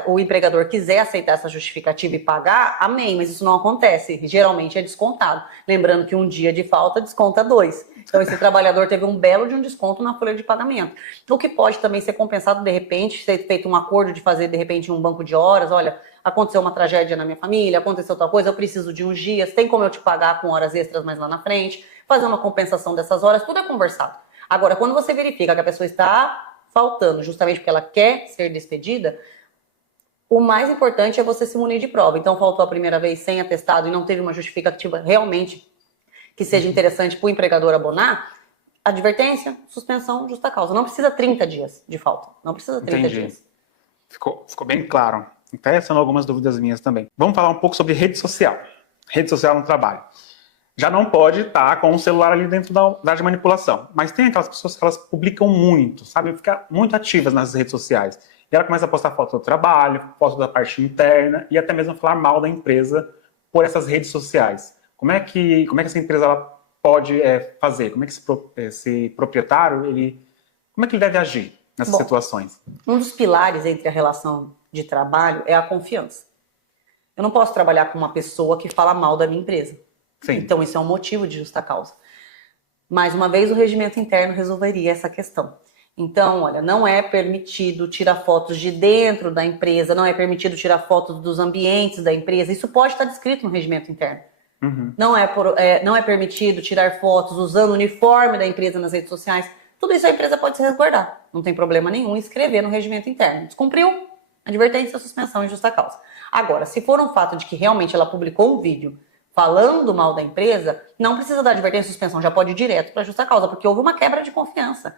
o empregador quiser aceitar essa justificativa e pagar, amém, mas isso não acontece. Geralmente é descontado. Lembrando que um dia de falta desconta 2. Então esse trabalhador teve um belo de um desconto na folha de pagamento. O que pode também ser compensado de repente, ser feito um acordo de fazer de repente um banco de horas, olha, aconteceu uma tragédia na minha família, aconteceu outra coisa, eu preciso de uns dias, tem como eu te pagar com horas extras mais lá na frente, fazer uma compensação dessas horas, tudo é conversado. Agora, quando você verifica que a pessoa está faltando justamente porque ela quer ser despedida, o mais importante é você se munir de prova. Então, faltou a primeira vez sem atestado e não teve uma justificativa realmente que seja interessante para o empregador abonar, advertência, suspensão, justa causa. Não precisa 30 dias de falta. Não precisa 30 dias. Ficou bem claro. Até são algumas dúvidas minhas também. Vamos falar um pouco sobre rede social. Rede social no trabalho. Já não pode estar com o celular ali dentro da de manipulação. Mas tem aquelas pessoas que elas publicam muito, sabe? Ficam muito ativas nas redes sociais. E ela começa a postar foto do trabalho, foto da parte interna e até mesmo falar mal da empresa por essas redes sociais. Como é que essa empresa ela pode fazer? Como é que esse proprietário, como é que ele deve agir nessas situações? Um dos pilares entre a relação de trabalho é a confiança. Eu não posso trabalhar com uma pessoa que fala mal da minha empresa. Sim. Então, isso é um motivo de justa causa. Mais uma vez, o regimento interno resolveria essa questão. Então, olha, não é permitido tirar fotos de dentro da empresa, não é permitido tirar fotos dos ambientes da empresa. Isso pode estar descrito no regimento interno. Uhum. Não é permitido tirar fotos usando o uniforme da empresa nas redes sociais. Tudo isso a empresa pode se resguardar. Não tem problema nenhum em escrever no regimento interno. Descumpriu? Advertência, suspensão e justa causa. Agora, se for um fato de que realmente ela publicou um vídeo falando mal da empresa, não precisa dar advertência e suspensão, já pode ir direto para justa causa, porque houve uma quebra de confiança.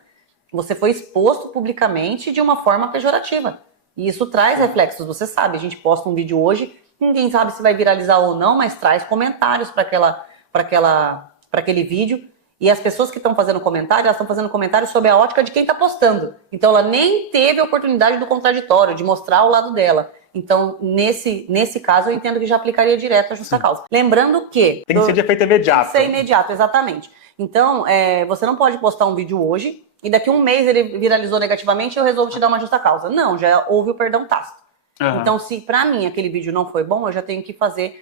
Você foi exposto publicamente de uma forma pejorativa. E isso traz reflexos, você sabe. A gente posta um vídeo hoje, ninguém sabe se vai viralizar ou não, mas traz comentários para aquele vídeo. E as pessoas que estão fazendo comentário, elas estão fazendo comentário sob a ótica de quem está postando. Então ela nem teve a oportunidade do contraditório, de mostrar o lado dela. Então, nesse caso, eu entendo que já aplicaria direto a justa causa. Lembrando que... Tem que ser de efeito imediato. Ser imediato, exatamente. Então, você não pode postar um vídeo hoje e daqui a um mês ele viralizou negativamente e eu resolvo te dar uma justa causa. Não, já houve o perdão tácito. Uhum. Então, se pra mim aquele vídeo não foi bom, eu já tenho que fazer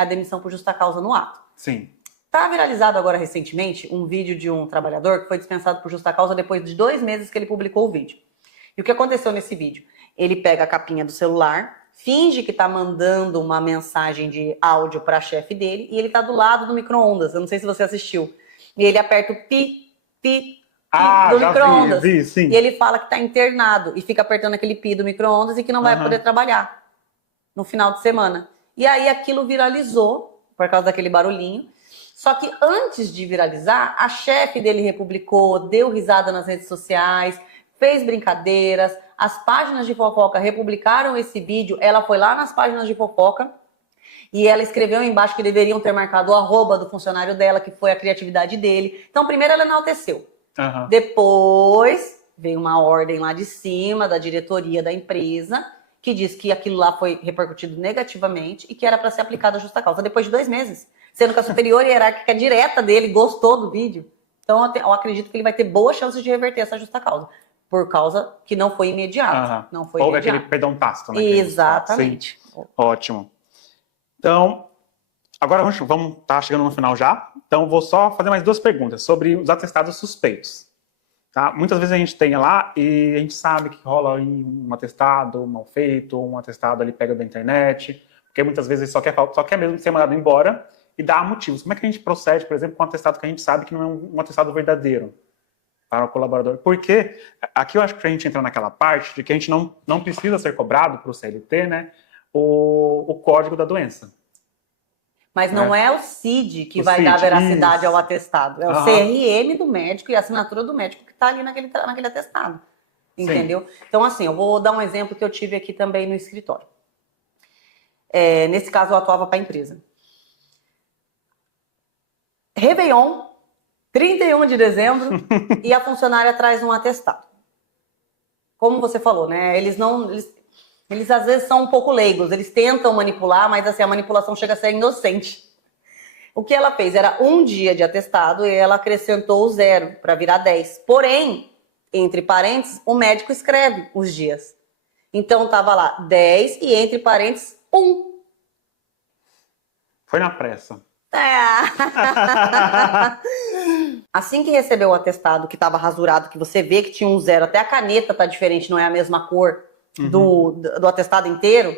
a demissão por justa causa no ato. Sim. Tá viralizado agora recentemente um vídeo de um trabalhador que foi dispensado por justa causa depois de 2 meses que ele publicou o vídeo. E o que aconteceu nesse vídeo? Ele pega a capinha do celular, finge que tá mandando uma mensagem de áudio para a chefe dele e ele tá do lado do micro-ondas. Eu não sei se você assistiu. E ele aperta o pi do micro-ondas. Sim. E ele fala que tá internado e fica apertando aquele pi do micro-ondas e que não vai poder trabalhar no final de semana. E aí aquilo viralizou por causa daquele barulhinho. Só que antes de viralizar, a chefe dele republicou, deu risada nas redes sociais, fez brincadeiras. As páginas de fofoca republicaram esse vídeo. Ela foi lá nas páginas de fofoca e ela escreveu embaixo que deveriam ter marcado o arroba do funcionário dela, que foi a criatividade dele. Então, primeiro ela enalteceu. Uhum. Depois veio uma ordem lá de cima da diretoria da empresa que diz que aquilo lá foi repercutido negativamente e que era para ser aplicado a justa causa depois de 2 meses. Sendo que a superior hierárquica direta dele gostou do vídeo. Então, eu acredito que ele vai ter boas chances de reverter essa justa causa. Por causa que não foi imediato. Não foi houve imediato. Aquele perdão tácito, né? Exatamente. Sim. Ótimo. Então, agora vamos estar chegando no final já. Então, vou só fazer mais 2 perguntas sobre os atestados suspeitos. Tá? Muitas vezes a gente tem lá e a gente sabe que rola aí um atestado mal feito, um atestado ali pega da internet, porque muitas vezes só quer mesmo ser mandado embora e dar motivos. Como é que a gente procede, por exemplo, com um atestado que a gente sabe que não é um atestado verdadeiro para o colaborador? Porque aqui eu acho que a gente entra naquela parte de que a gente não precisa ser cobrado para o CLT, né, o código da doença. Mas não é o CID que vai dar veracidade ao atestado. É o CRM do médico e a assinatura do médico que está ali naquele atestado. Entendeu? Sim. Então, assim, eu vou dar um exemplo que eu tive aqui também no escritório. Nesse caso, eu atuava para a empresa. Réveillon, 31 de dezembro, e a funcionária traz um atestado. Como você falou, né? Eles às vezes são um pouco leigos, eles tentam manipular, mas assim, a manipulação chega a ser inocente. O que ela fez era 1 dia de atestado e ela acrescentou o 0 para virar 10. Porém, entre parênteses, o médico escreve os dias. Então tava lá 10 e entre parênteses 1. Foi na pressa. Assim que recebeu o atestado que estava rasurado, que você vê que tinha um 0, até a caneta tá diferente, não é a mesma cor do atestado inteiro,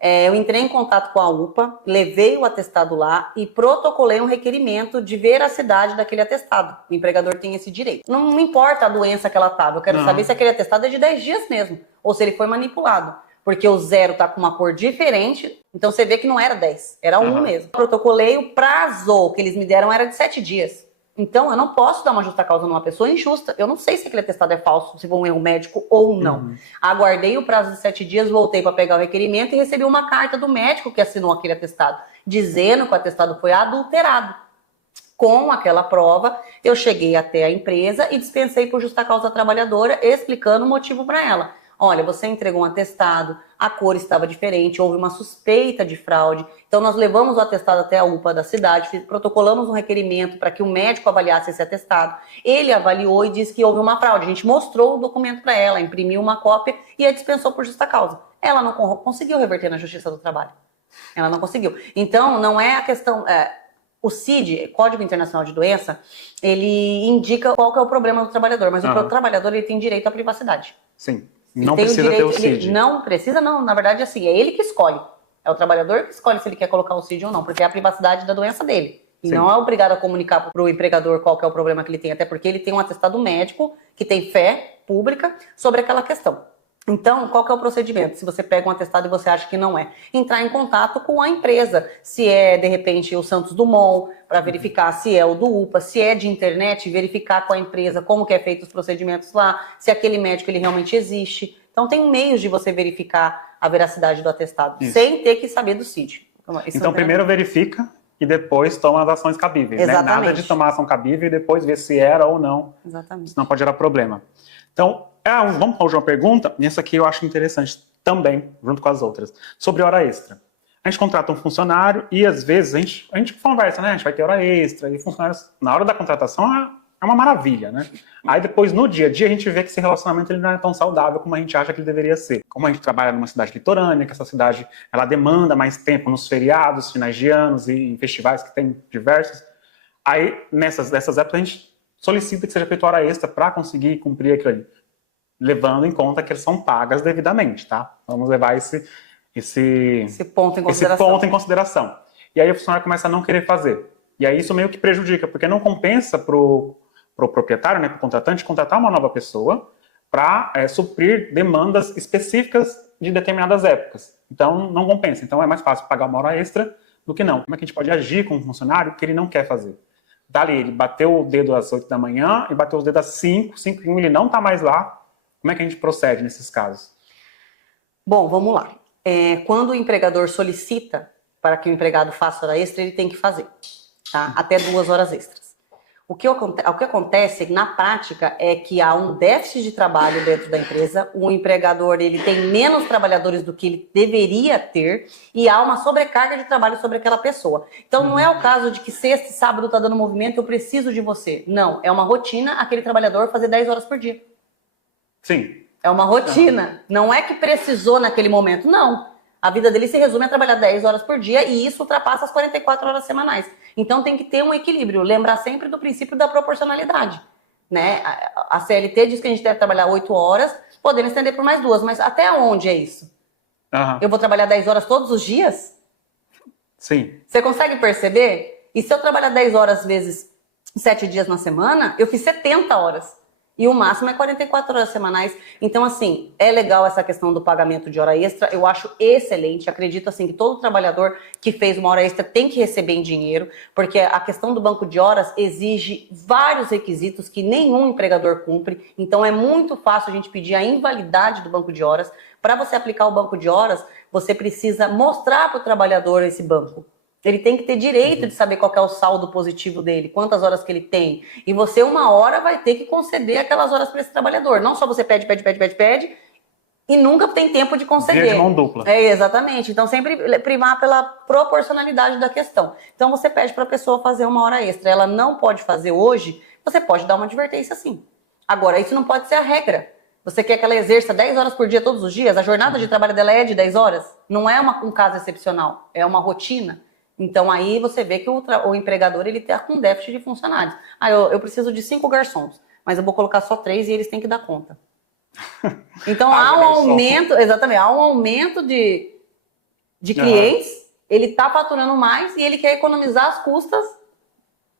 eu entrei em contato com a UPA, levei o atestado lá e protocolei um requerimento de veracidade daquele atestado. O empregador tem esse direito. Não importa a doença que ela estava, eu quero saber se aquele atestado é de 10 dias mesmo, ou se ele foi manipulado. Porque o 0 tá com uma cor diferente, então você vê que não era 10, era 1 mesmo. Protocolei, o prazo que eles me deram era de 7 dias. Então eu não posso dar uma justa causa numa pessoa injusta. Eu não sei se aquele atestado é falso, se foi um erro médico ou não. Aguardei o prazo de 7 dias, voltei para pegar o requerimento e recebi uma carta do médico que assinou aquele atestado, dizendo que o atestado foi adulterado. Com aquela prova, eu cheguei até a empresa e dispensei por justa causa trabalhadora, explicando o motivo para ela. Olha, você entregou um atestado, a cor estava diferente, houve uma suspeita de fraude. Então, nós levamos o atestado até a UPA da cidade, protocolamos um requerimento para que o médico avaliasse esse atestado. Ele avaliou e disse que houve uma fraude. A gente mostrou o documento para ela, imprimiu uma cópia e a dispensou por justa causa. Ela não conseguiu reverter na Justiça do Trabalho. Ela não conseguiu. Então, não é a questão... O CID, Código Internacional de Doença, ele indica qual que é o problema do trabalhador, mas o trabalhador ele tem direito à privacidade. Sim. Não precisa ter o CID. Não precisa, não. Na verdade, assim, é ele que escolhe. É o trabalhador que escolhe se ele quer colocar o CID ou não, porque é a privacidade da doença dele. E não é obrigado a comunicar para o empregador qual que é o problema que ele tem, até porque ele tem um atestado médico que tem fé pública sobre aquela questão. Então, qual que é o procedimento? Se você pega um atestado e você acha que não é, entrar em contato com a empresa. Se é, de repente, o Santos Dumont, para verificar se é o do UPA, se é de internet, verificar com a empresa como que é feito os procedimentos lá, se aquele médico ele realmente existe. Então, tem meios de você verificar a veracidade do atestado, sem ter que saber do CID. Então, primeiro verifica e depois toma as ações cabíveis. Né? Nada de tomar ação cabível e depois ver se era ou não. Exatamente. Senão pode gerar problema. Então, vamos para a última pergunta. E essa aqui eu acho interessante também, junto com as outras. Sobre hora extra. A gente contrata um funcionário e, às vezes, a gente conversa, né? A gente vai ter hora extra. E funcionários, na hora da contratação, é uma maravilha, né? Aí, depois, no dia a dia, a gente vê que esse relacionamento ele não é tão saudável como a gente acha que ele deveria ser. Como a gente trabalha numa cidade litorânea, que essa cidade ela demanda mais tempo nos feriados, finais de anos e em festivais que tem diversos. Aí, dessas épocas, a gente solicita que seja feita hora extra para conseguir cumprir aquilo ali, levando em conta que eles são pagas devidamente, tá? Vamos levar esse ponto em consideração. E aí o funcionário começa a não querer fazer. E aí isso meio que prejudica, porque não compensa pro proprietário, né, pro contratante, contratar uma nova pessoa para suprir demandas específicas de determinadas épocas. Então não compensa. Então é mais fácil pagar uma hora extra do que não. Como é que a gente pode agir com um funcionário que ele não quer fazer? Dali, ele bateu o dedo às 8 da manhã e bateu os dedos às 5 e 1, ele não está mais lá. Como é que a gente procede nesses casos? Bom, vamos lá. Quando o empregador solicita para que o empregado faça hora extra, ele tem que fazer, tá? Até 2 horas extras. O que acontece na prática é que há um déficit de trabalho dentro da empresa, o empregador ele tem menos trabalhadores do que ele deveria ter e há uma sobrecarga de trabalho sobre aquela pessoa. Então não é o caso de que sexta e sábado está dando movimento, eu preciso de você. Não, é uma rotina aquele trabalhador fazer 10 horas por dia. Sim. É uma rotina. Não é que precisou naquele momento, não. A vida dele se resume a trabalhar 10 horas por dia e isso ultrapassa as 44 horas semanais. Então tem que ter um equilíbrio, lembrar sempre do princípio da proporcionalidade. Né? A CLT diz que a gente deve trabalhar 8 horas, podendo estender por mais 2, mas até onde é isso? Eu vou trabalhar 10 horas todos os dias? Sim. Você consegue perceber? E se eu trabalhar 10 horas vezes 7 dias na semana, eu fiz 70 horas. E o máximo é 44 horas semanais. Então, assim, é legal essa questão do pagamento de hora extra. Eu acho excelente. Acredito, assim, que todo trabalhador que fez uma hora extra tem que receber em dinheiro, porque a questão do banco de horas exige vários requisitos que nenhum empregador cumpre. Então, é muito fácil a gente pedir a invalidade do banco de horas. Para você aplicar o banco de horas, você precisa mostrar para o trabalhador esse banco. Ele tem que ter direito de saber qual que é o saldo positivo dele, quantas horas que ele tem. E você, uma hora, vai ter que conceder aquelas horas para esse trabalhador. Não só você pede e nunca tem tempo de Via conceder. de mão dupla. Exatamente. Então, sempre primar pela proporcionalidade da questão. Então, você pede para a pessoa fazer uma hora extra. Ela não pode fazer hoje, você pode dar uma advertência sim. Agora, isso não pode ser a regra. Você quer que ela exerça 10 horas por dia todos os dias? A jornada de trabalho dela é de 10 horas? Não é um caso excepcional, é uma rotina. Então, aí você vê que o empregador ele está com déficit de funcionários. Eu preciso de 5 garçons, mas eu vou colocar só 3 e eles têm que dar conta. Então, há um aumento, exatamente, há um aumento de clientes, ele está faturando mais e ele quer economizar as custas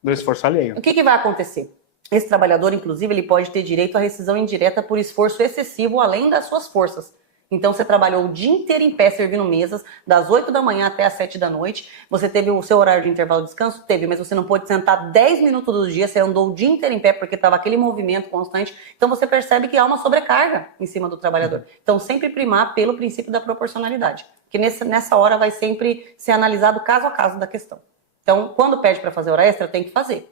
do esforço alheio. O que vai acontecer? Esse trabalhador, inclusive, ele pode ter direito à rescisão indireta por esforço excessivo além das suas forças. Então, você trabalhou o dia inteiro em pé servindo mesas, das 8 da manhã até as 7 da noite. Você teve o seu horário de intervalo de descanso? Teve, mas você não pôde sentar 10 minutos do dia, você andou o dia inteiro em pé porque estava aquele movimento constante. Então, você percebe que há uma sobrecarga em cima do trabalhador. Então, sempre primar pelo princípio da proporcionalidade. Porque nessa hora vai sempre ser analisado caso a caso da questão. Então, quando pede para fazer hora extra, tem que fazer.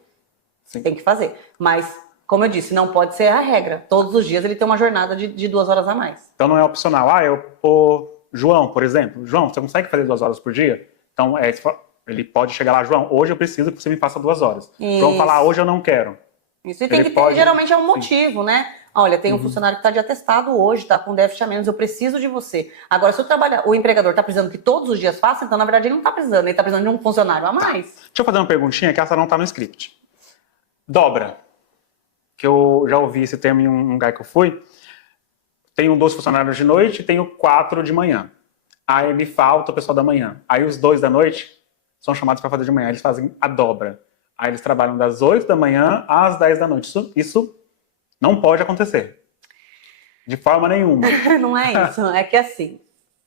Sim. Tem que fazer. Mas, como eu disse, não pode ser a regra. Todos os dias ele tem uma jornada de 2 horas a mais. Então não é opcional. O João, por exemplo. João, você consegue fazer 2 horas por dia? Então, ele pode chegar lá, João, hoje eu preciso que você me faça 2 horas. Isso. João falar, hoje eu não quero. Isso, e tem que ter, geralmente é um motivo, né? Olha, tem um funcionário que está de atestado hoje, está com déficit a menos, eu preciso de você. Agora, se o empregador está precisando que todos os dias faça, então, na verdade, ele não está precisando, ele está precisando de um funcionário a mais. Deixa eu fazer uma perguntinha, que essa não está no script. Dobra, que eu já ouvi esse termo em um lugar que eu fui. Tenho 2 funcionários de noite e tenho 4 de manhã. Aí me falta o pessoal da manhã. Aí os 2 da noite são chamados para fazer de manhã, eles fazem a dobra. Aí eles trabalham das 8 da manhã às 10 da noite. Isso não pode acontecer. De forma nenhuma. Não é isso, é que assim,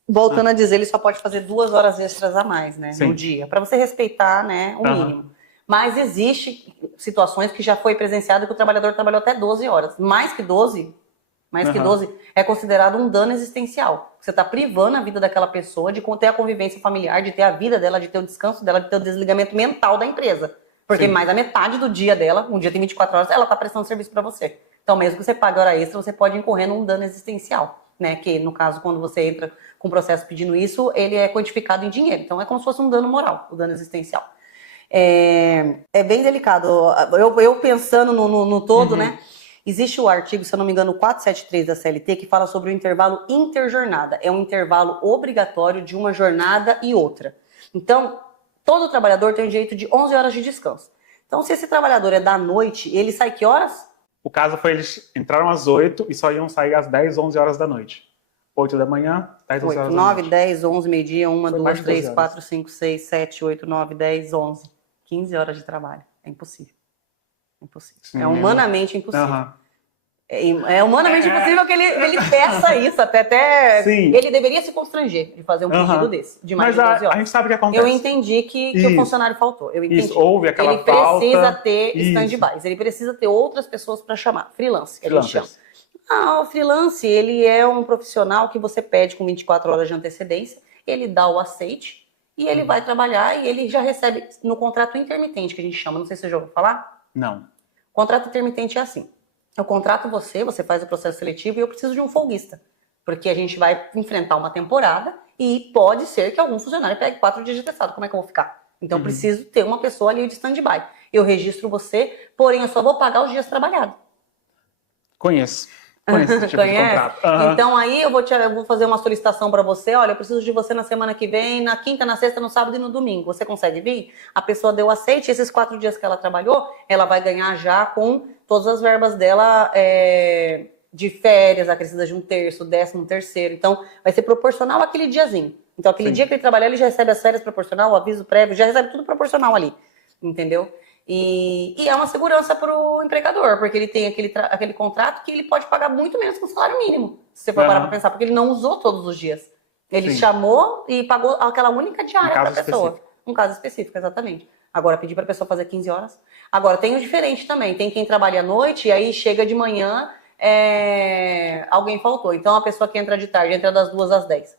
voltando a dizer, ele só pode fazer 2 horas extras a mais, né, no dia, para você respeitar, né, o mínimo. Mas existe situações que já foi presenciado que o trabalhador trabalhou até 12 horas. Mais que 12 é considerado um dano existencial. Você está privando a vida daquela pessoa de ter a convivência familiar, de ter a vida dela, de ter o descanso dela, de ter o desligamento mental da empresa. Porque mais da metade do dia dela, um dia tem 24 horas, ela está prestando serviço para você. Então, mesmo que você pague hora extra, você pode incorrer num dano existencial, né? Que, no caso, quando você entra com o processo pedindo isso, ele é quantificado em dinheiro. Então, é como se fosse um dano moral, o dano existencial. É bem delicado. Eu pensando no todo, né? Existe o artigo, se eu não me engano, 473 da CLT, que fala sobre o intervalo interjornada. É um intervalo obrigatório de uma jornada e outra. Então, todo trabalhador tem o direito de 11 horas de descanso. Então, se esse trabalhador é da noite, ele sai que horas? O caso foi eles entraram às 8 e só iam sair às 10, 11 horas da noite. 8 da manhã, 10, 11 horas da noite. 9, 10, 11, meio-dia, 1, Foi 2, 3, 4, 5, 6, 7, 8, 9, 10, 11. 15 horas de trabalho. É impossível. É impossível. Sim, é humanamente impossível. É humanamente impossível que ele peça isso. Até ele deveria se constranger de fazer um pedido desse, de mais de 12 horas. A gente sabe o que acontece. Eu entendi que o funcionário faltou. Eu entendi. Isso, houve aquela ele falta. Precisa ter stand-bys. Ele precisa ter outras pessoas para chamar. Freelance, que a gente chama. O freelance, ele é um profissional que você pede com 24 horas de antecedência, ele dá o aceite, e ele vai trabalhar e ele já recebe no contrato intermitente, que a gente chama. Não sei se você já ouviu falar. Não. Contrato intermitente é assim. Eu contrato você faz o processo seletivo e eu preciso de um folguista. Porque a gente vai enfrentar uma temporada e pode ser que algum funcionário pegue 4 dias de atestado. Como é que eu vou ficar? Então eu preciso ter uma pessoa ali de stand-by. Eu registro você, porém eu só vou pagar os dias trabalhados. Conheço esse tipo de contrato. Então aí eu vou fazer uma solicitação para você. Olha, eu preciso de você na semana que vem, na quinta, na sexta, no sábado e no domingo. Você consegue vir? A pessoa deu aceite, esses 4 dias que ela trabalhou, ela vai ganhar já com todas as verbas dela de férias, acrescidas de 1/3, 13º. Então vai ser proporcional àquele diazinho. Então aquele dia que ele trabalhar, ele já recebe as férias proporcional, o aviso prévio, já recebe tudo proporcional ali. Entendeu? E é uma segurança para o empregador, porque ele tem aquele contrato que ele pode pagar muito menos que o salário mínimo, se você for parar para pensar, porque ele não usou todos os dias. Ele chamou e pagou aquela única diária para a pessoa. Um caso específico, exatamente. Agora, pedir para a pessoa fazer 15 horas. Agora, tem o diferente também. Tem quem trabalha à noite e aí chega de manhã, alguém faltou. Então, a pessoa que entra de tarde, entra das 2 às 10.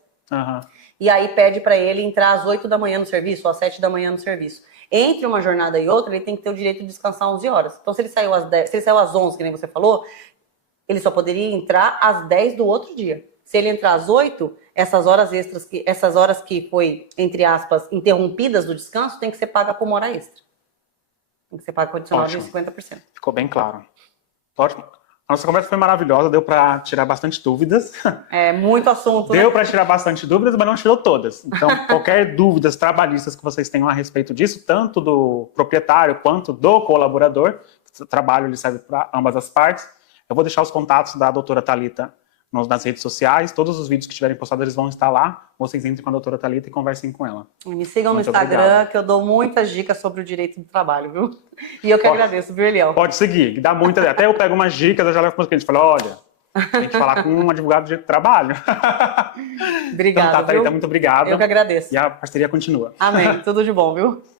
E aí pede para ele entrar às 8 da manhã no serviço, ou às 7 da manhã no serviço. Entre uma jornada e outra, ele tem que ter o direito de descansar 11 horas. Então, se ele saiu às 10, se ele saiu às 11, que nem você falou, ele só poderia entrar às 10 do outro dia. Se ele entrar às 8, essas horas que foi, entre aspas, interrompidas do descanso, tem que ser paga como hora extra. Tem que ser paga com adicional de 50%. Ficou bem claro. Ótimo. A nossa conversa foi maravilhosa, deu para tirar bastante dúvidas. É muito assunto, Deu né? para tirar bastante dúvidas, mas não tirou todas. Então, qualquer dúvidas trabalhistas que vocês tenham a respeito disso, tanto do proprietário quanto do colaborador, o trabalho ele serve para ambas as partes, eu vou deixar os contatos da doutora Thalita nas redes sociais, todos os vídeos que tiverem postados eles vão estar lá, vocês entrem com a doutora Thalita e conversem com ela. Me sigam Muito no Instagram, obrigado. que eu dou muitas dicas sobre o direito do trabalho, viu? E eu que agradeço, viu, Eliel? Pode seguir, que dá muita. Até eu pego umas dicas, eu já levo para os clientes, falo, olha, tem que falar com um advogado de direito do trabalho. Obrigada, Então tá, Thalita, viu? muito obrigado. Eu que agradeço. E a parceria continua. Amém. Tudo de bom, viu?